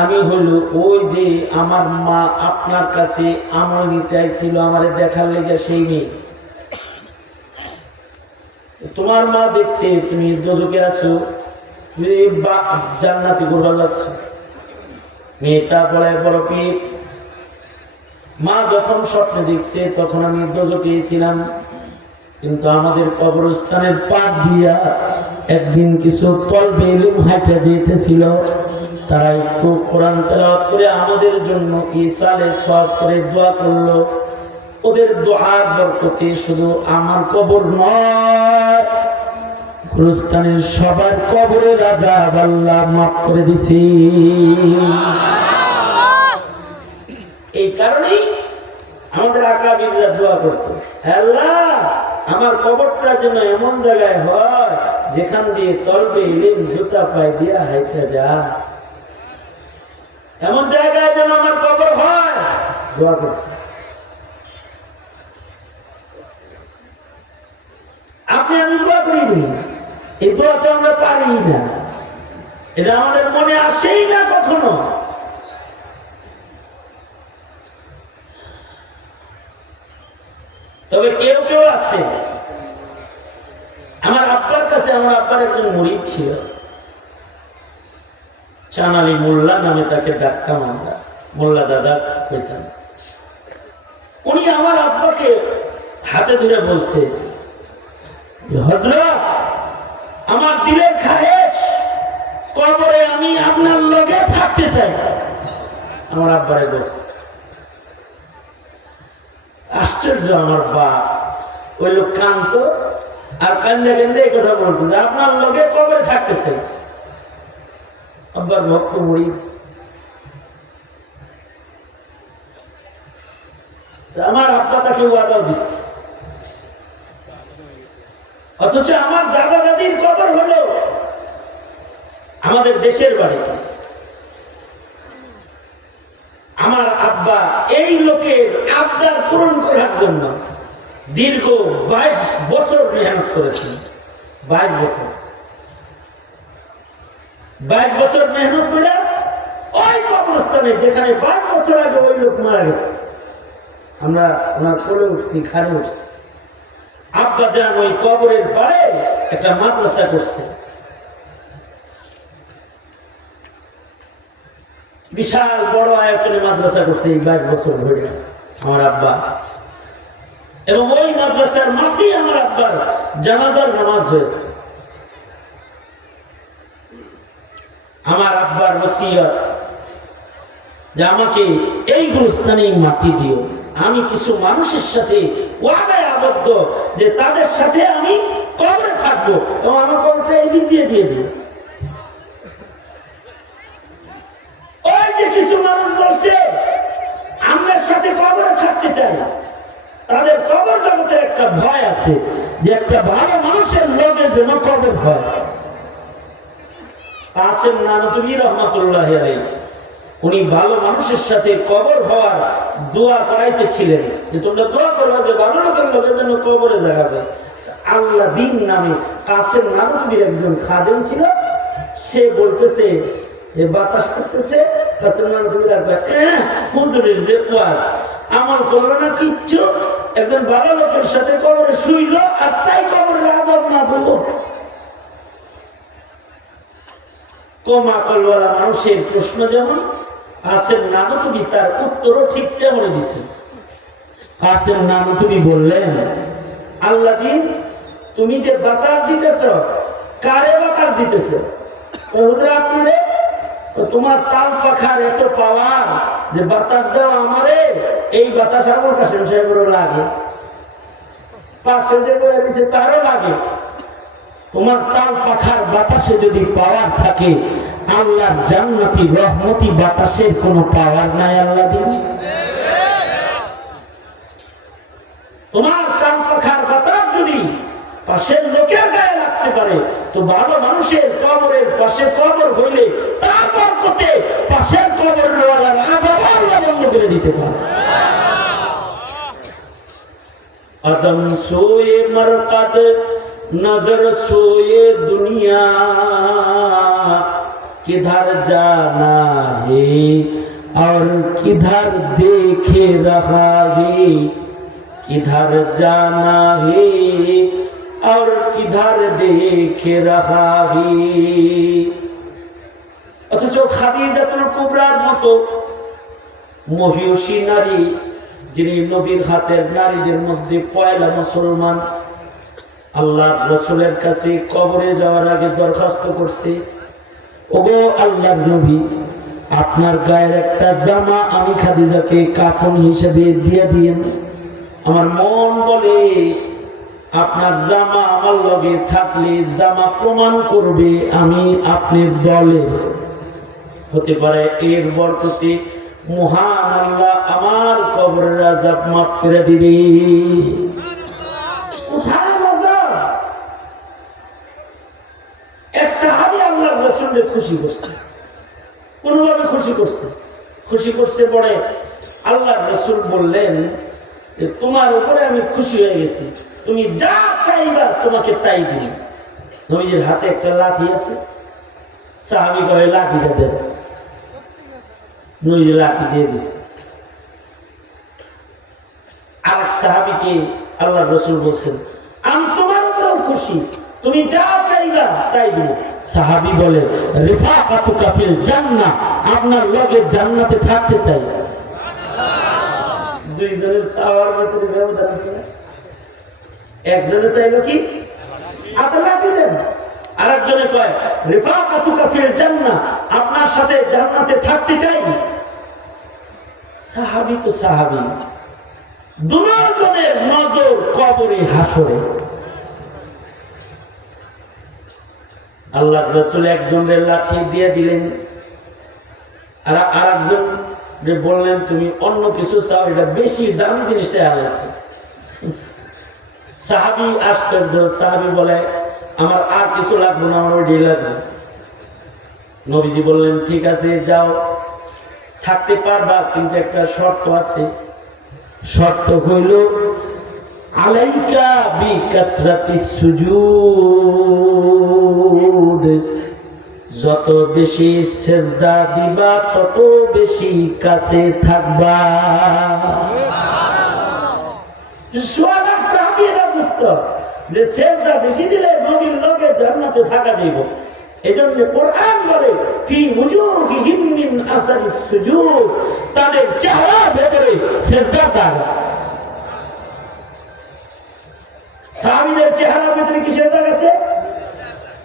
আমি হলো ওই যে আমার মা আপনার কাছে আমল নিতে আইছিল, আমারে দেখার লেগে সেই মেয়ে। তোমার মা দেখছে তুমি দোজকে আছো, জান্নাতে ঘুরবার লাগছো। মেয়েটা বলে, বড় পীর, মা যখন স্বপ্নে দেখছে তখন আমি দোজকে ছিলাম, কিন্তু আমাদের কবরস্থানের পাশ দিয়া একদিন কিছু তলবে ইলম হাঁটা যেতেছিল, তারা একটু কোরআন তেলাওয়াত করে আমাদের জন্য ইসালে সওয়াব করে দোয়া করলো। ওদের দোয়ার বরকতে শুধু আমার কবর নয়, গুরুস্থানের সবার কবরের আযাব আল্লাহ মাফ করে দিছি। এই কারণেই আমাদের আকাবিররা দোয়া করতো, আল্লাহ আমার কবরটা যেন এমন জায়গায় হয় যেখান দিয়ে তলবে ইলম জুতা পায়ে দিয়া হাইটা যায়, এমন জায়গায় যেন আমার কবর হয়। দোয়া করতো। আপনি আমি দোয়া করি নি, এই দোয়াতে আমরা পারি না, এটা আমাদের মনে আসেই না কখনো। তবে কেউ কেউ আছে, আমার আব্বার কাছে, আমার আব্বার একজন মুরিদ ছিল, চানালি মোল্লা নামে তাকে ডাকতাম আমরা, মোল্লা দাদা কইতাম। উনি আমার আব্বাকে হাতে ধরে বলছে, হযরত, আমার দিলের খায়েশ, কবরে আমি আপনার লগে থাকতে চাই। আমার আব্বারে বলছে। আশ্চর্য, আমার বাপ ওই লোক কান্ত আর কান্দে কান্দে এই কথা বলতো যে আপনার লগে কবরে থাকতে চাই। আব্বার ভক্ত মুরিদ। আমার আব্বা তাকে ওয়াদাও দিচ্ছে, অথচ আমার দাদা দাদির কবর হলো, আমার আমাদের দেশের বাড়িতে। আমার আব্বা এই লোকের আবদার পূরণ করার জন্য দীর্ঘ 22 বছর মেহনত করেছেন। 22 বছর মেহনত করে ওই কবরস্থানে, যেখানে 22 বছর আগে ওই লোক মারা গেছে, আমরা ওনার কোলে উঠছি, খানে উঠছি। আব্বা যান ওই কবরের পাড়ে একটা মাদ্রাসা করছে, বিশাল বড় আয়তনে মাদ্রাসা করছে এই 22 বছর ধরে আমার আব্বা। এবং ওই মাদ্রাসার মাঠেই আমার আব্বার জানাজার নামাজ হয়েছে। আমার আব্বার ওসিয়ত যে আমাকে এই গুরুস্থানে মাটি দিও, আমি কিছু মানুষের সাথে ওয়াদায় আবদ্ধ যে তাদের সাথে আমি কবরে থাকবো, এবং আমার কবরটা এই দিক দিয়ে দিও। ওই যে কিছু মানুষ বলছে আমরা সাথে কবরে থাকতে চাই, তাদের কবর জগতের একটা ভয় আছে যে একটা ভালো মানুষের লোকে যেন কবর হয়। কাসেম নানতুবি রহমাতুল্লাহ আলাইহি উনি ভালো মানুষের সাথে কবর হওয়ার দোয়া করাইতেছিলেন যে তোমরা দোয়া করবা যে ভালো লোকের লোকে যেন কবরে জায়গা যায়। আল্লাহ দিন নামে কাসেম নানতুবির একজন খাদেম ছিল, সে বলতেছে বাতাস করতেছে, কাসেম নানতুবির হুজুরের যে ওয়াজ আমল করলো না কিচ্ছু, একজন ভালো লোকের সাথে কবরে শুইল আর তাই কবরের আযাব না হলো। কমা কলওয়ালা মানুষের প্রশ্ন যেমন, কাসেম নানতুবি তার উত্তরও ঠিক তেমনই দিচ্ছেন। কাসেম নানতুবি বললেন, আল্লাহ দিন তুমি যে বাতাস দিতেছ, কারে বাতাস দিতেছ? হুজুর আপনারে, তোমার তাল পাখার এত পাওয়ার যে বাতাস দাও আমারে, এই বাতাস আমার কাছে লাগে, পাশে যে বয়ে দিছে তারও লাগে। তোমার তাল পাখার বাতাসে যদি পাওয়ার থাকে, আল্লাহর জান্নাতি রহমতি বাতাসের কোনো পাওয়ার নাই আল্লাহ দিন। তোমার তাল পাখার বাতাস যদি পাশের লোকের গায়ে লাগতে পারে, তো ভালো মানুষের কবরের পাশে কবর হইলে তারপর কোতে পাশের কবরের ওয়ালার আযাব আল্লাহ বন্ধ করে দিতে পারে। আদম সোয়ে মরকত नजर सोए दुनिया किधर जाना है और किधर देखे रहा है, किधर जाना है और किधर देखे रहा है। অথচ খাদিজাতুল কুবরার মতো মহিয়সী নারী, যিনি নবীর হাতের নারীদের মধ্যে পয়লা মুসলমান, আল্লাহ রাসূলের কাছে কবরে যাওয়ার আগে দরখাস্ত করছে, ওগো আল্লাহর নবী, আপনার গায়ের একটা জামা আমি খাদিজাকে কাফন হিসেবে দিয়ে দিন। আমার মন বলে আপনার জামা আমার লগে থাকলে জামা প্রমাণ করবে আমি আপনার দলের। হতে পারে এর বরকতে মহান আল্লাহ আমার কবরের আযাব মাফ করে দিবে। এক সাহাবী আল্লাহর রাসূলকে খুশি করছে, কোনোভাবে খুশি করছে পরে আল্লাহর রাসূল বললেন, তোমার উপরে আমি খুশি হয়ে গেছি, তুমি যা চাইবা তোমাকে তাই দিব। নবীজির হাতে একটা লাঠি আছে, সাহাবী কয় লাঠিটা দেন, নবীজি লাঠি দিয়ে দিছে। আর এক সাহাবীকে আল্লাহর রাসূল বলছেন, আমি তোমার উপরেও খুশি, তুমি যা চাইবা তাই দিব। সাহাবী বলে, রিফাকাতুকা ফিল জান্নাহ, আপনার লগে জান্নাতে থাকতে চাই। দুইজনের চাওয়ার ভিতরে ব্যবধান আছে না? একজনে চাইলো কি আল্লাহ দিলেন, আরেকজনে কয় রিফাকাতুকা ফিল জান্নাহ, আপনার সাথে জান্নাতে থাকতে চাই। সাহাবী তো সাহাবী, দুজনের নজর কবরে হাসরে। আল্লাহর রাসূল একজনের লাঠি দিয়ে দিলেন, আর আরেকজন বললেন তুমি অন্য কিছু চাও, এটা বেশি দামি জিনিসটা আলাইছে। সাহাবী আশ্চর্য, সাহাবী বলে আমার আর কিছু লাগবে না, আমার ওইটাই লাগবে। নবীজি বললেন ঠিক আছে যাও, থাকতে পারবা, কিন্তু একটা শর্ত আছে। শর্ত হইল আলাইকা বিকাসরাতিস সুজুদ, যত বেশি সেজদা দিবা তত বেশি কাছে থাকবা। সুবহানাল্লাহ। সাহাবীরা বুঝতো যে সেজদা বেশি দিলে নবীর লগে জান্নাতে থাকা যাইব। এজন্য কোরআন বলে ফি উজুহিহিম মিন আসারিস সুজুদ, তাদের চেহারার ভিতরে সেজদার দাগ আছে। সাহাবীদের চেহারার ভিতরে কিসের দাগ আছে?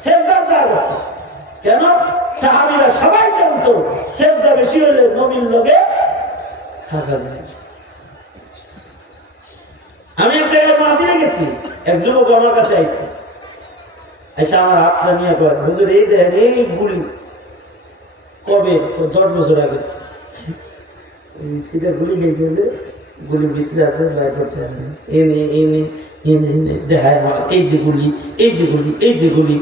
সেজদার দাগ আছে। কেন? সাহাবীরা সবাই জানতো সেজদা বেশি হলে নবীর লগে থাকা যায়। আমি একটা মাহফিলে গেছি, এক যুবক আমার কাছে আইছে, আইসা আমার হাতটা নিয়ে কয় হুজুর এই দেখেন এই গুলি কবে 10 বছর আগে সিটা গুলি গেছে, যে গুলি ভিতরে আছে বাইর করতে পারবেন, এনে এনে এনে এনে দেখায় আমার এই যে গুলি, এই যে গুলি, এই যে গুলি।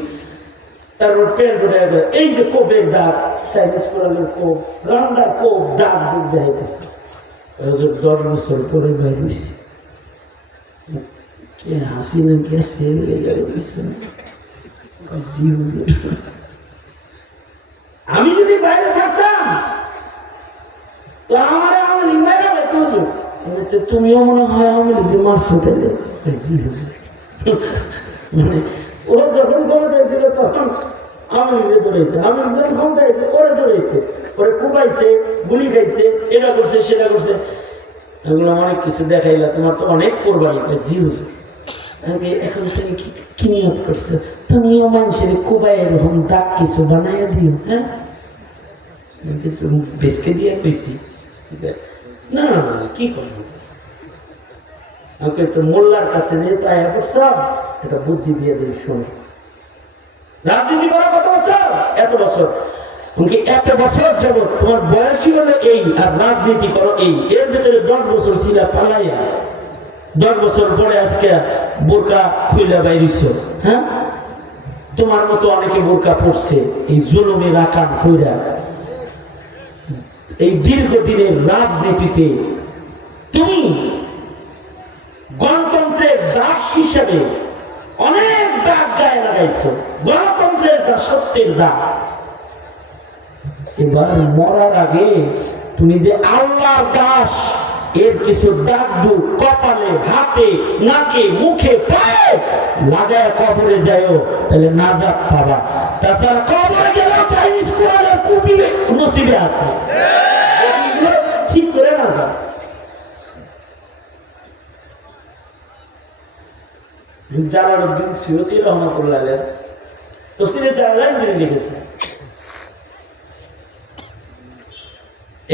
তারপর প্যান্ট উঠে এই যে কোপের দাগ, চাইনিজ কোরালের কোপ, রান্দার কোপ, দাগ দুধ দেখাইতেছে। 10 বছর পরে বাইর হয়েছে। হাসি না গেছে আমি যদি বাইরে থাকতাম তো আমার আওয়ামী লীগ মারা হয়তো হুজুর, তুমিও মনে হয় আওয়ামী লীগের মারছো তাইলে। মানে ও যখন ক্ষমতা হয়েছিল তখন আওয়ামী লীগে ধরেছে, আওয়ামী লীগ যখন ক্ষমতা হয়েছে ওরে ধরেছে, ওরে কুবাইছে, গুলি খাইছে, এটা করছে সেটা করছে। এগুলো অনেক কিছু দেখাইলা, তোমার তো অনেক কোরবানি। জি হুজুর। এখন তুমি কি নিয়ত করছো? তুমিও মানুষের কোবাই এরকম দাগ কিছু বানাইয়া দিও। হ্যাঁ, বেচকে দিয়ে কইছি না কি করবো, আমাকে তো মোল্লার কাছে যেহেতু আয়া সব এটা বুদ্ধি দিয়ে দিই। শোনো, রাজনীতি করো কত বছর? এত বছর। এত বছর যাবত তোমার বয়সই হলো এই, আর রাজনীতি করো এই। এর ভিতরে 10 বছর ছিল পালাইয়া, 10 বছর পরে আজকে বোরকা খুইলা বাইরিছ। হ্যাঁ, তোমার মতো অনেকে বোরকা পড়ছে এই জুলুমের আকাম কইরা। এই দীর্ঘদিনের রাজনীতিতে তুমি গণতন্ত্রের দাস হিসাবে অনেক দাগ গায়ে লাগাইছো, গণতন্ত্রের দাসত্বের দাগ। এবার মরার আগে তুমি যে আল্লাহর দাস, এর কিছু দাগ কপালে, হাতে, নাকে, মুখে, পায়ে লাগায় কবরে যাও, তাহলে নাজাত পাবা। তাছাড়া কবরে গেলে চাইনিজ কোরআনের কুপি নসিবে আছে, ঠিক করে না যা। জালালউদ্দিন সৈয়দী রহমাতুল্লাহ আলাইহি তফসিরে জালালাইন যিনি লিখেছেন,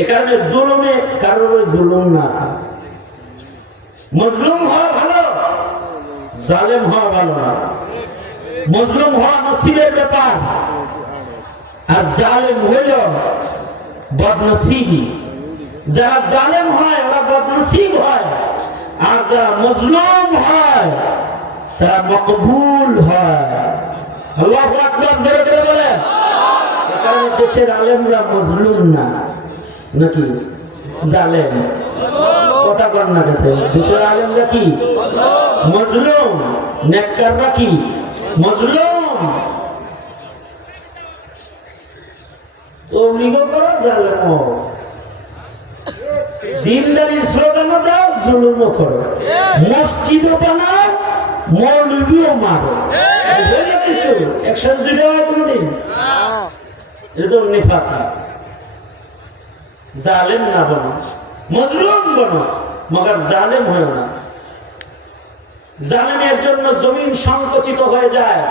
এ কারণে জুলুমে কারোর জুলুম না, মজলুম হওয়া ভালো, জালেম হওয়া ভালো না। মজলুম হওয়া নসিবের ব্যাপার, আর জালেম হইল বদনসিবি। যারা জালেম হয় ওরা বদনসিব হয়, আর যারা মজলুম হয় তারা মকবুল হয়। আল্লাহু আকবার জোরে করে বলে। কারণ দেশের আলেমরা মজলুম না, নাকি জালেম? কথা কর না কেন? দেশের আলেমরা কি মজলুম, নেককাররা কি মজলুম। তবলিগ করো, জালেম হও, দিনদারির স্লোগানও দাও, জুলুমও করো, মসজিদও বানাও, মৌলবীও মারো। কিছু একসাথে জুড়ে হয় কোনদিন? এটা তো নিফাক। জালেম না বনো, মজলুম বনো, মগর জালেম হয়েও না। জালেমের জন্য জমিন সংকুচিত হয়ে যায়।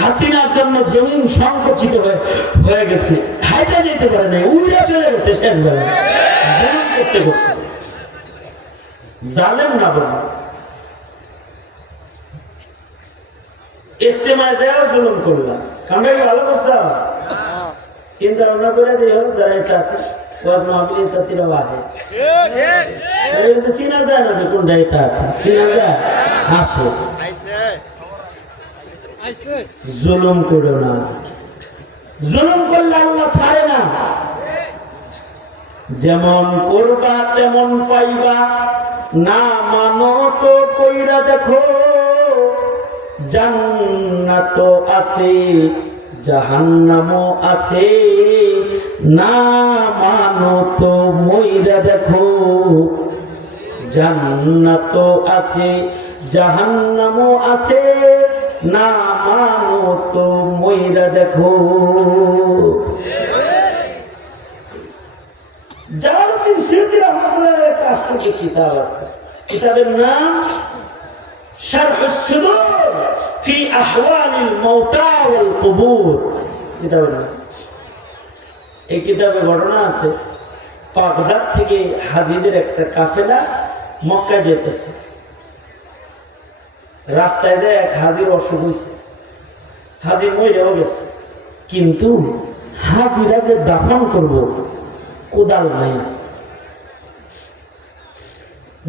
হাসিনার জন্য জমিন সংকুচিত হয়ে গেছে, হাইটা যেতে পারে না, উড়ে চলে গেছে শেষ বেলা জুলুম করতে করতে। জালেম না বনো। ইস্তেমায় যাও জুলুম করলাম, আমরা কি ভালো করছো? চিন্তা ভাবনা করে দিও, যারা তাঁতি ওয়াজ মাহফিল তাঁতিরা বাহে চিনা যায় না যে কোনটাই তাঁতি, চিনা যায় আসে। জুলুম করো না, জুলুম করলে আল্লাহ ছাড়ে না। যেমন করবা তেমন পাইবা, না মানো তো কইরা দেখো, জান্নাত আছে জাহান্নামও আছে, না মানো তো মইরা দেখো। জান্নাত আছে জাহান্নামও আছে, না মানো তো মইরা দেখো। জালালউদ্দিন সুয়ুতী রাহমাতুল্লাহ একটা আশ্চর্য কিতাব আছে, কিতাবের নাম শারহুস সুদূর ফি আহওয়ালিল মাউতা ওয়াল কুবুর। কিতাবের নাম। এই কিতাবে ঘটনা আছে, বাগদাদ থেকে হাজিদের একটা কাফেলা মক্কা যেতেছে। রাস্তায় যায় এক হাজির অসুখ হয়েছে, হাজির মইরাও গেছে, কিন্তু হাজিরা যে দাফন করব কোদাল নাই।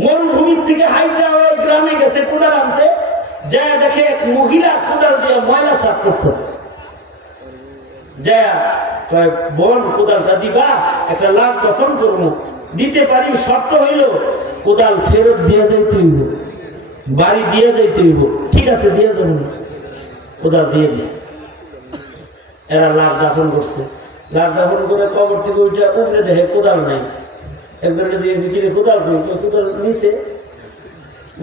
মরুভূমির থেকে হাইটা ওই গ্রামে গেছে কোদাল আনতে, যা দেখে এক মহিলা কোদাল দিয়ে ময়লা সাফ করতেছে। যা কয় বোন কোদালটা দিবা, একটা লাশ দফন করবো। দিতে পারি, শর্ত হইল কোদাল ফেরত দিয়ে যাইতে হইব, বাড়ি দিয়ে যাইতে হইব। ঠিক আছে দিয়ে যাবো না, কোদাল দিয়ে দিছে। এরা লাশ দাফন করছে, লাশ দাফন করে কবর থেকে ওইটা উপরে দেখে কোদাল নাই। একজনকে জিজ্ঞেস কিনে কোদাল কই, কোদাল নিচে,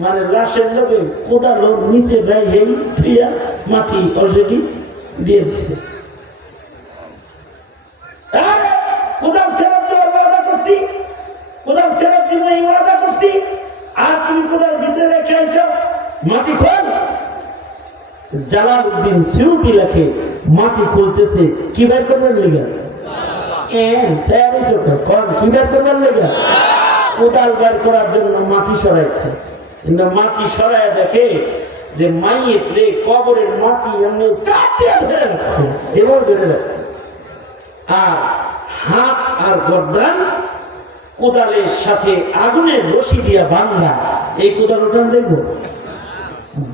মানে লাশের লোকে কোদাল নিচে নাই, এই থুইয়া মাটি অলরেডি দিয়ে দিছে। কোদাল ফেরত দেওয়ার ওয়াদা করছি, কোদাল ফেরত দিব এই ওয়াদা করছি, আর তুমি কোদাল ভিতরে রেখে আইছো, মাটি খোল। জালালউদ্দিন সুয়ুতী লেখে মাটি খুলতেছে কি বের করবেন লেগে, কি বের করবেন লেগে, কোদাল বের করার জন্য মাটি সরাইছে। কিন্তু মাটি সরাই দেখে যে মাইয়েত রে কবরের মাটি এমনি চারটে ধরে রাখছে, এবার ধরে রাখছে, আর হাত আর গর্দান কোদালের সাথে আগুনের রশি দিয়া বান্ধা। এই কোদাল উঠান যাইব,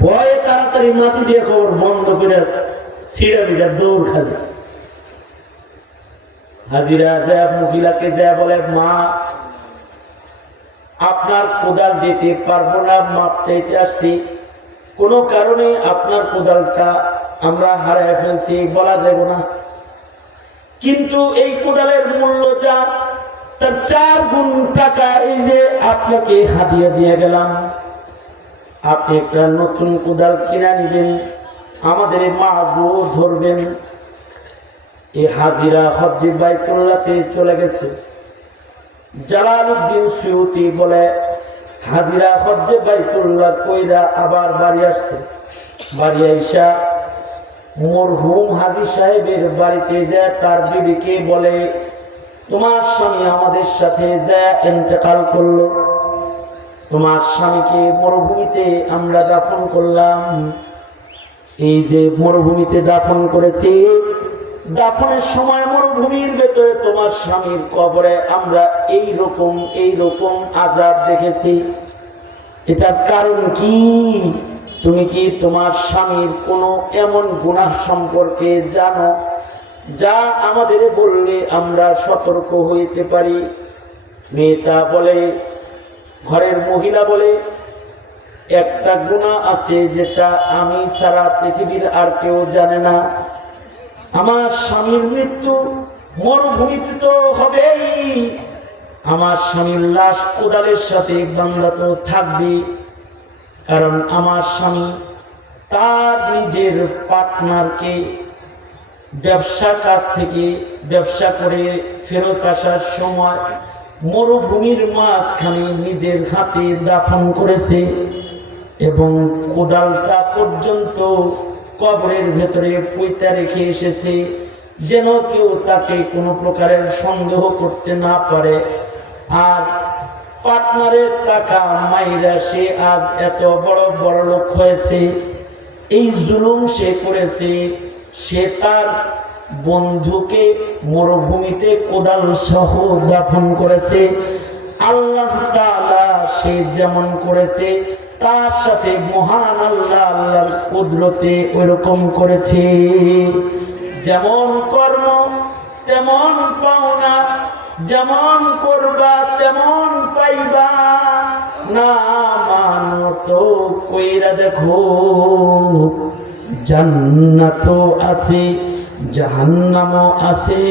ভয়ে তাড়াতাড়ি মাটি দিয়ে কবর বন্ধ করে ছিঁড়া বিড়া দৌড় খাবে। হাজিরা যায় মহিলাকে যায় বলে, মা আপনার কোদাল দিতে পারবো না, মাপ চাইতে আসছি, কোনো কারণে আপনার কোদালটা আমরা হারায় ফেলছি, বলা যাব না, কিন্তু এই কোদালের মূল্য যা তার 4 গুণ টাকা এই যে আপনাকে হাদিয়া দিয়ে গেলাম, আপনি একটা নতুন কোদাল কিনে নিবেন, আমাদের মাহবুব ধরবেন। এই হাজিরা হজ্জে বাইতুল্লাহতে চলে গেছে। জালালউদ্দিন সুয়ুতী বলে, হাজিরা হজ্জে বাইতুল্লাহ কইরা আবার বাড়ি আসছে। বাড়ি আইসা মরহুম হাজী সাহেবের বাড়িতে যায় তার বিবিকে বলে, তোমার স্বামী আমাদের সাথে যায় ইন্তেকাল করলো, তোমার স্বামীকে মরুভূমিতে আমরা দাফন করলাম। এই যে মরুভূমিতে দাফন করেছি, দাফনের সময় মরুভূমির ভেতরে তোমার স্বামীর কবরে আমরা এই রকম আযাব দেখেছি। এটার কারণ কি? তুমি কি তোমার স্বামীর কোনো এমন গুনাহ সম্পর্কে জানো যা আমাদের বললে আমরা সতর্ক হইতে পারি? মেয়েটা বলে, ঘরের মহিলা বলে, একটা গুনাহ আছে যেটা আমি সারা পৃথিবীর আর কেউ জানে না। আমার স্বামীর মৃত্যু মরুভূমিতে তো হবেই, আমার স্বামীর লাশ কোদালের সাথে বান্ধা তো থাকবে, কারণ আমার স্বামী তার নিজের পার্টনারকে ব্যবসার কাছ থেকে ব্যবসা করে ফেরত আসার সময় মরুভূমির মাঝখানে নিজের হাতে দাফন করেছে, এবং কোদালটা পর্যন্ত কবরের ভেতরে পইতা রেখে এসেছে, যেন কেউ তাকে কোনো প্রকারের সন্দেহ করতে না পারে। আর পার্টনারের টাকা মাইরা সে আজ এত বড় লোক হয়েছে। এই জুলুম সে করেছে, সে তার বন্ধুকে মরুভূমিতে কোদাল সহ দাফন করেছে। আল্লাহ তাআলা সে যেমন করেছে তার সাথে মহান আল্লাহর কুদরতে ওইরকম করেছে। যেমন কর্ম তেমন পাওনা, যেমন করবা তেমন পাইবা, না মানো তো কইরা দেখো, জান্নাতও আছে জাহান্নামও আছে,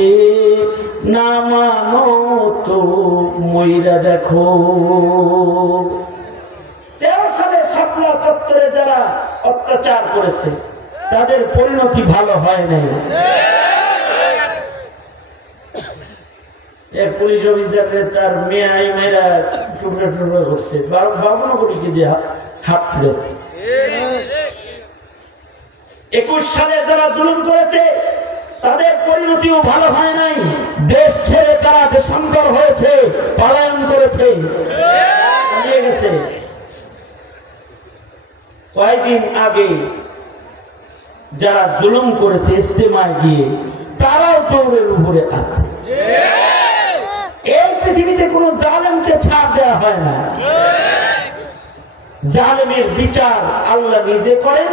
না মানো তো মইরা দেখো। 13 সালে শাপলা চত্বরে যারা অত্যাচার করেছে তাদের পরিণতি ভালো হয় নাই। এক পুলিশ অফিসারের তার মেয়ে মেয়েরা টুকরা টুকরা করছে, 52 কোটি কেজি হাত তুলেছে। 21 সালে যারা জুলুম করেছে তাদের পরিণতিও ভালো হয় নাই। দেশ ছেড়ে তারা দেশান্তর হয়েছে, পলায়ন করেছে, পালিয়ে গেছে। কয়েকদিন আগে যারা জুলুম করেছে ইস্তেমায় গিয়ে, তারাও দৌড়ের উপরে আছে। এই পৃথিবীতে কোনো জালেমকে ছাড় দেওয়া হয় না। জালেমের বিচার আল্লাহ নিজে করেন।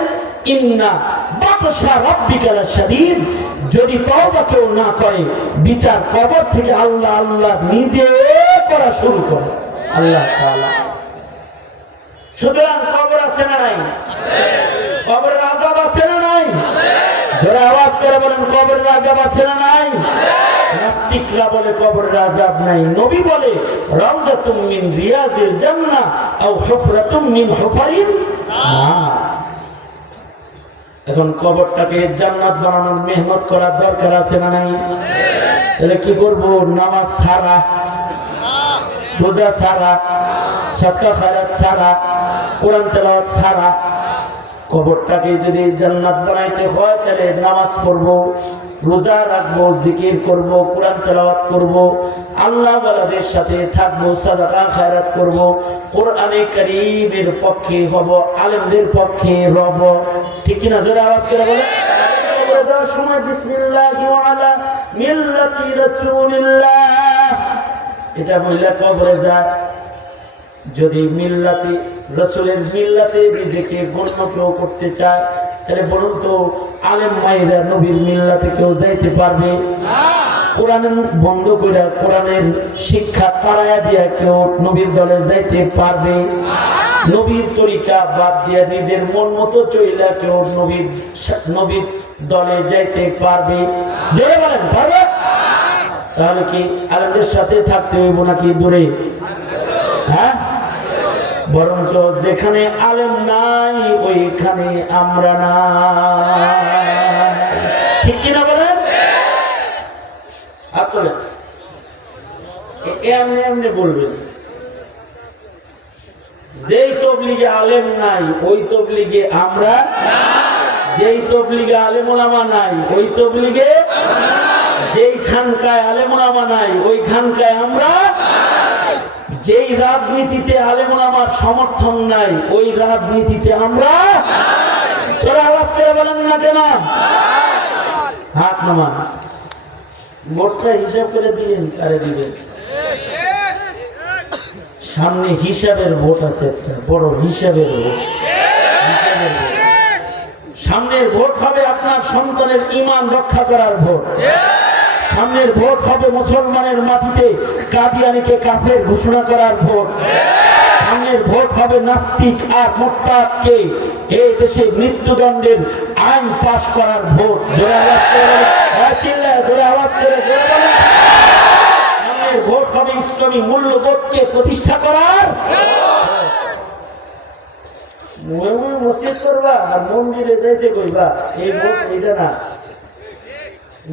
ইন্না বাতশা রাব্বিকা লাশাদীদ, যদি তওবা কেউ না করে বিচার কবর থেকে আল্লাহ আল্লাহ নিজে করা শুরু করে আল্লাহ তাআলা। সুতরাং কবর আছে না নাই? কবরের আযাব আছে না নাই? যারা আওয়াজ করে বলেন কবরের আযাব আছে না নাই? নাস্তিকরা বলে কবরের আযাব নাই। নবী বলে রাউযাতুম মিন রিয়াজিল জান্নাহ আও হুফরাতুম মিন হুফারিন নার। এখন কবরটাকে জান্নাত বানানোর মেহনত করার দরকার আছে না নাই? তাহলে কি করব? নামাজ ছাড়া, রোজা ছাড়া, সাদকা খায়রাত ছাড়া, কোরআন তেলাওয়াত ছাড়া কবরটাকে যদি জান্নাত বানাইতে হয় তাহলে নামাজ পড়বো, রোজা রাখবো, জিকির করব, কোরআন তেলাওয়াত করব, আল্লাহ ওয়ালাদের সাথে থাকবো, সাদাকা খায়রাত করব, কোরআনে কারীমের পক্ষে হব, আলেমদের পক্ষে রব। ঠিক কিনা? জোরে আওয়াজ করে বলে। যাওয়ার সময় বিসমিল্লাহি ওয়া আলা মিল্লাতি রাসূলিল্লাহ এটা বললে কবরে যায়। যদি মিল্লাতে রাসূলের মিল্লাতে নিজেকে গণ্য কেউ করতে চায় তাহলে বলুন তো আলেম মাইরা নবীর মিল্লাতে কেউ যাইতে পারবে? কোরআন বন্ধ করে কোরআনের শিক্ষা তাড়ায়া দিয়া কেউ নবীর দলে যাইতে পারবে? নবীর তরিকা বাদ দিয়া নিজের মন মতো চইলা কেউ নবীর দলে যাইতে পারবে? জোরে বলেন, পারবে? তাহলে কি আলেমদের সাথে থাকতে হইব নাকি দূরে? হ্যাঁ, বরঞ্চ যেখানে আলেম নাই ওইখানে আমরা না। ঠিক কিনা বলেন? আপনারা এমনি এমনি বলবেন যেই তবলিগে আলেম নাই ওই তবলিগে আমরা, যেই তবলিগে আলেম ওলামা নাই ওই তবলিগে, যেই খানকায় আলেম ওলামা নাই ওই খানকায় আমরা, যেই রাজনীতিতে আলেম ওলামার সমর্থন নাই ওই রাজনীতিতে আমরা। সরে আওয়াজ করে বলেন না কেন? হাত নামান। ভোটটা হিসাব করে দিলেন, কারে দিবেন? সামনে হিসাবের ভোট আছে, একটা বড় হিসাবের ভোট। সামনের ভোট হবে আপনার সন্তানের ঈমান রক্ষা করার ভোট। সামনের ভোট হবে মুসলমানের মাটিতে কাদিয়ানীকে কাফের ঘোষণা করার ভোট। সামনের ভোট হবে নাস্তিক আর মুরতাদকে এই দেশে মৃত্যুদণ্ডের আইন পাশ করার ভোট। জোরে আওয়াজ করে চিল্লায়, জোরে আওয়াজ করে বলেন। সামনের ভোট হবে ইসলামী মূল্যবোধকে প্রতিষ্ঠা করার। মসজিদ করবা আর মন্দিরে যাইতে কইবা, এই ভোট এটা না।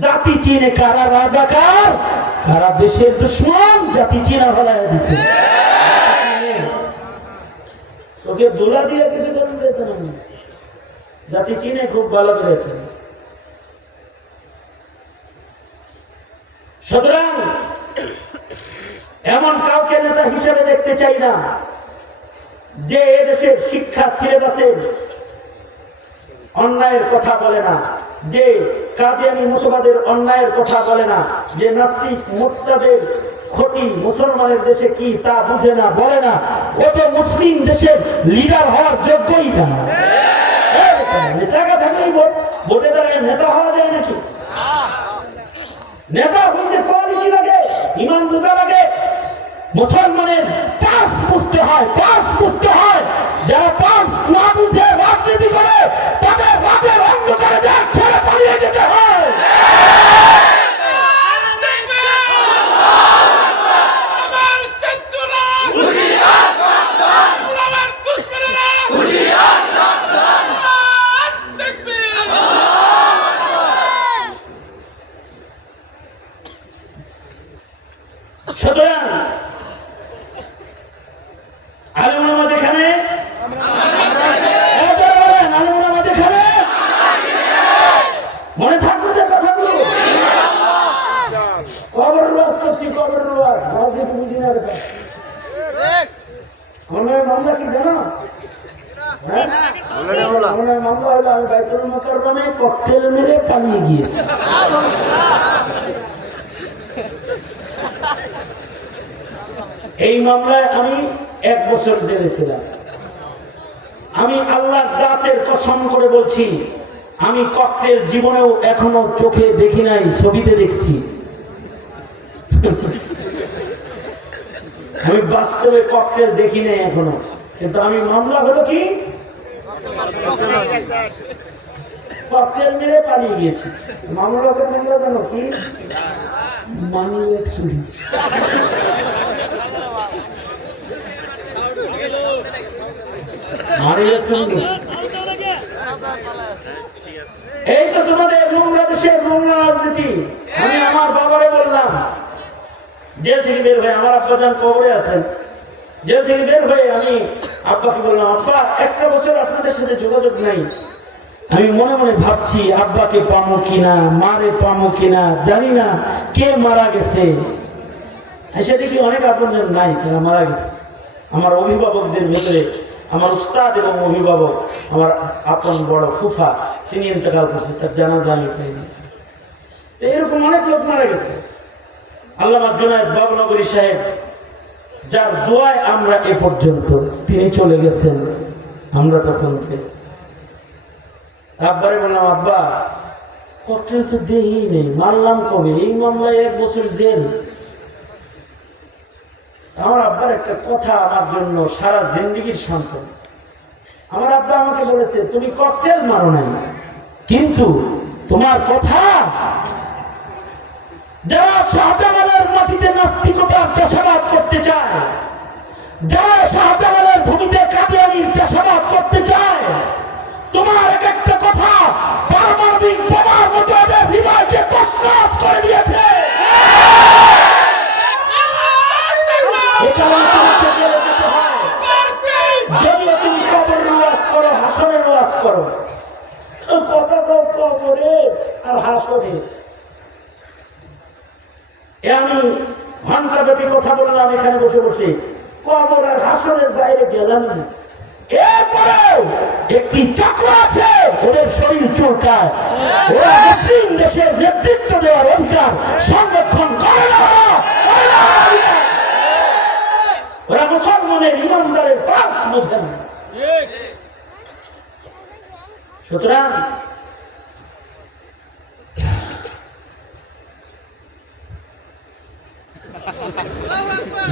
জাতি চিনে কারা রাজাকার, কারা দেশের দুশ্মন, জাতি চিনা ফেলাইয়া দিছে। চোখে দোলা দিয়ে কিছু করেন যেত না, জাতি চিনে খুব ভালো করেছে। সুতরাং এমন কাউকে নেতা হিসেবে দেখতে চাই না যে এদেশের শিক্ষা সিলেবাসের অন্যায়ের কথা বলে না, যে কাদিয়ানী মতবাদের অন্যায়ের কথা বলে না, যে নাস্তিক মুরতাদের ক্ষতি মুসলমানের দেশে কি তা বুঝে না, বলে না। ও তো মুসলিম দেশের লিডার হওয়ার যোগ্যই না। টাকা থাকলেই ভোটে দাঁড়ায় নেতা হওয়া যায় নাকি? নেতা হইতে কোয়ালিটি লাগে, ইমান বোঝা লাগে। মুসলমানের পাস বুঝতে হয়, পাস বুঝতে হয়। যারা পাস না বুঝে রাজনীতি করে তাদের রাতের অন্ধকারে দেশ ছেড়ে পালিয়ে যেতে হয়। সুতরাং আলেমুলামা যেখানে আলেমুলামা যেখানে মনে থাকবে যে কথাগুলো কবর রোয়াজ করছি, কবর রোয়াজ রাজনীতি বুঝি না। আমার মামলা কি জানো? আমার মামলা হলো আমি বাইতুল মুকাররমে ককটেল মেরে পালিয়ে গিয়েছি। এই মামলায় আমি 1 বছর জেলে ছিলাম। আমি আল্লাহর জাতের কসম করে বলছি, আমি ককটেল জীবনেও এখনো চোখে দেখি নাই, ছবিতে দেখছি। আমি বাস্তবে ককটেল দেখি নাই এখনো, কিন্তু আমি মামলা হলো কি ককটেল মেরে পালিয়ে গিয়েছি। মামলা জানো কি? মানি চুরি। এই তো তোমাদের বাংলাদেশের রাজনীতি। আমি আমার বাবারে বললাম, জেল থেকে বের হয়ে, আমার আব্বাজান কবরে আছেন, জেল থেকে বের হয়ে আমি আব্বাকে বললাম, আব্বা 1টা বছর আপনাদের সাথে যোগাযোগ নাই। আমি মনে মনে ভাবছি আব্বাকে পামো কিনা, মারে পামো কিনা, জানি না কে মারা গেছে। এসে দেখি অনেক আপনজন নাই, তারা মারা গেছে। আমার অভিভাবকদের ভেতরে আমার উস্তাদ এবং অভিভাবক, আমার আপন বড় ফুফা, তিনি ইন্তেকাল করছে, তার জানাজা আমি পাইনি। এরকম অনেক লোক মারা গেছে। আল্লামা জুনায়েদ বাবনগরী সাহেব, যার দোয়ায় আমরা এ পর্যন্ত, তিনি চলে গেছেন। আমরা তখন থেকে আব্বারে বললাম, আব্বা ককটেল তো দেই নেই, মারলাম কবে? এই মামলায় 1 বছর জেল। আমার আব্বার একটা কথা আমার জন্য সারা জিন্দেগির শান্তন। আমার আব্বা আমাকে বলেছে, তুমি ককটেল মারো নাই, কিন্তু তোমার কথা যারা শাহজালালের মাটিতে নাস্তিকতার চাষাবাদ করতে চায়, যারা শাহজালালের ভূমিতে কাদিয়ানির চাষাবাদ করতে চায়, তোমার একটা কথা পারমাণবিক বোমার মতো এদের হৃদয়কে তছনছ করে দিয়েছে। যদিও তুমি কবর ওয়াজ করো, হাসরের ওয়াজ করো, কথা তো কবরে আর হাসরে। আমি ঘন্টাব্যাপী কথা বললাম এখানে বসে বসে, কবর আর হাসরের বাইরে গেলাম না। এরপরেও একটি চক্র আছে, ওদের শরীর চুলকায়, ওরা মুসলিম দেশের নেতৃত্ব দেওয়ার অধিকার সংরক্ষণ করে না। ওরা মুসলমানের ইমানদারের পাশ বোঝে না। সুতরাং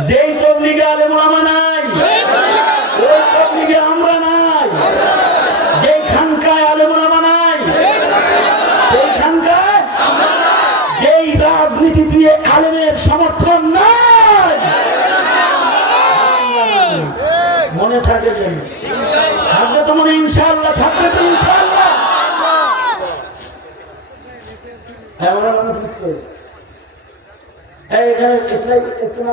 যেই তবলিগে আলেম ওলামা নাই, ওই তবলিগে আমরা নাই। যেই খানকায় আলেম ওলামা নাই, সেই খানকায় যেই রাজনীতি দিয়ে আলেমের সমর্থন নাই। মনে থাকে যেন, থাকবে তো মনে, ইনশাআল্লাহ থাকবে তো ইনশাআল্লাহ। এখানে ইসলাম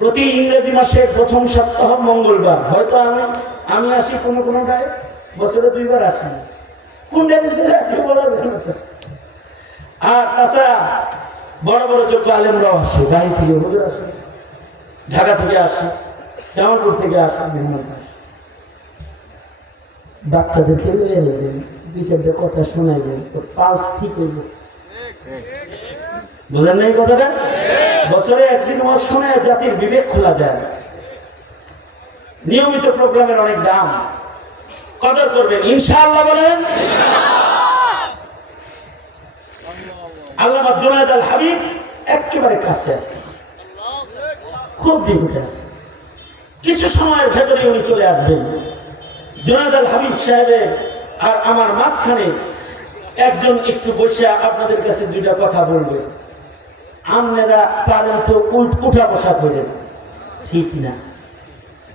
প্রতি ইংরেজি মাসের প্রথম সপ্তাহ মঙ্গলবার, হয়তো আমি আসি কোনো কোনোটায়, বছরে 2 বার আসি। কোনটা আসি বলার, আর তাছাড়া বড় বড় যোগ্য আলেমরাও আসে, গাড়ি থেকে হুজুর আসে, ঢাকা থেকে আসে, জামালপুর থেকে আসে, বিভিন্ন আসে। বাচ্চাদেরকে লয়ে দেন, 2-4টা কথা শোনাই দেন, ওর পালস ঠিক হইব। বুঝলেন না এই কথাটা? বছরে একদিন ওয়াজ শুনে জাতির বিবেক খোলা যায়। নিয়মিত প্রোগ্রামের অনেক দাম, কদর করবেন ইনশাআল্লাহ। বলেন আল্লামা জুনায়েদ আল হাবিব একেবারে কাছে আছে, খুব নিকটে আছে। কিছু সময়ের ভেতরে উনি চলে আসবেন। জুনায়েদ আল হাবিব সাহেবের আর আমার মাঝখানে একজন একটু বসে আপনাদের কাছে দুইটা কথা বলবেন। আপনারা পারেন তো উঠা বসা করেন, ঠিক না?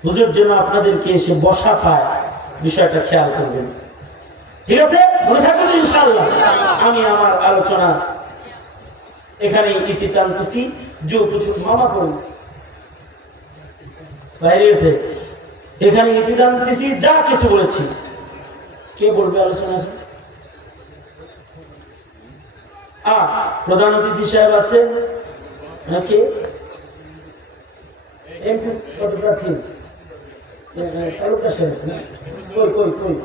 হুজুর যেন আপনাদেরকে এসে বসা পায়, বিষয়টা খেয়াল করবেন, ঠিক আছে? মনে থাকবে তো ইনশাআল্লাহ। আমি আমার আলোচনা এখানে ইতি টানতেছি। যে কিছু মামা করুন বাইরে গেছে, এখানে ইতি টানতেছি। যা কিছু বলেছি, কে বলবে আলোচনা? প্রধান অতিথি সাহেব আছেন, কে? এমপি পদপ্রার্থী তালুকদার সাহেব। কই কই কই?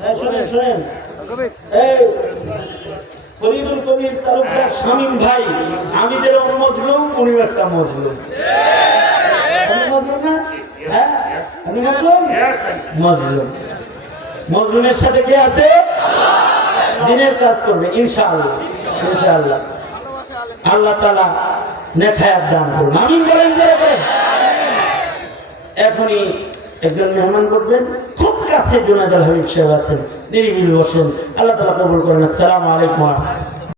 হ্যাঁ, শোনেন শোনেন, এই ফরিদুল কবির তালুকদার শামীম ভাই, আমি যেরকম মজলুম উনি একটা মজলুম। হ্যাঁ, আমি মজলুম। মজলুমের সাথে কে আছে? দিনের কাজ করবে ইনশাআল্লাহ। ইনশাআল্লাহ আল্লাহ তাআলা নেক হায়াত দান করুন, আমিন বলেন। এখনই একজন মেহমান করবেন, খুব কাছে জুনায়েদ আল হাবিব সাহেব আছেন, নিরিবিলি বসেন। আল্লাহ তাআলা কবুল করেন। আসসালামু আলাইকুম।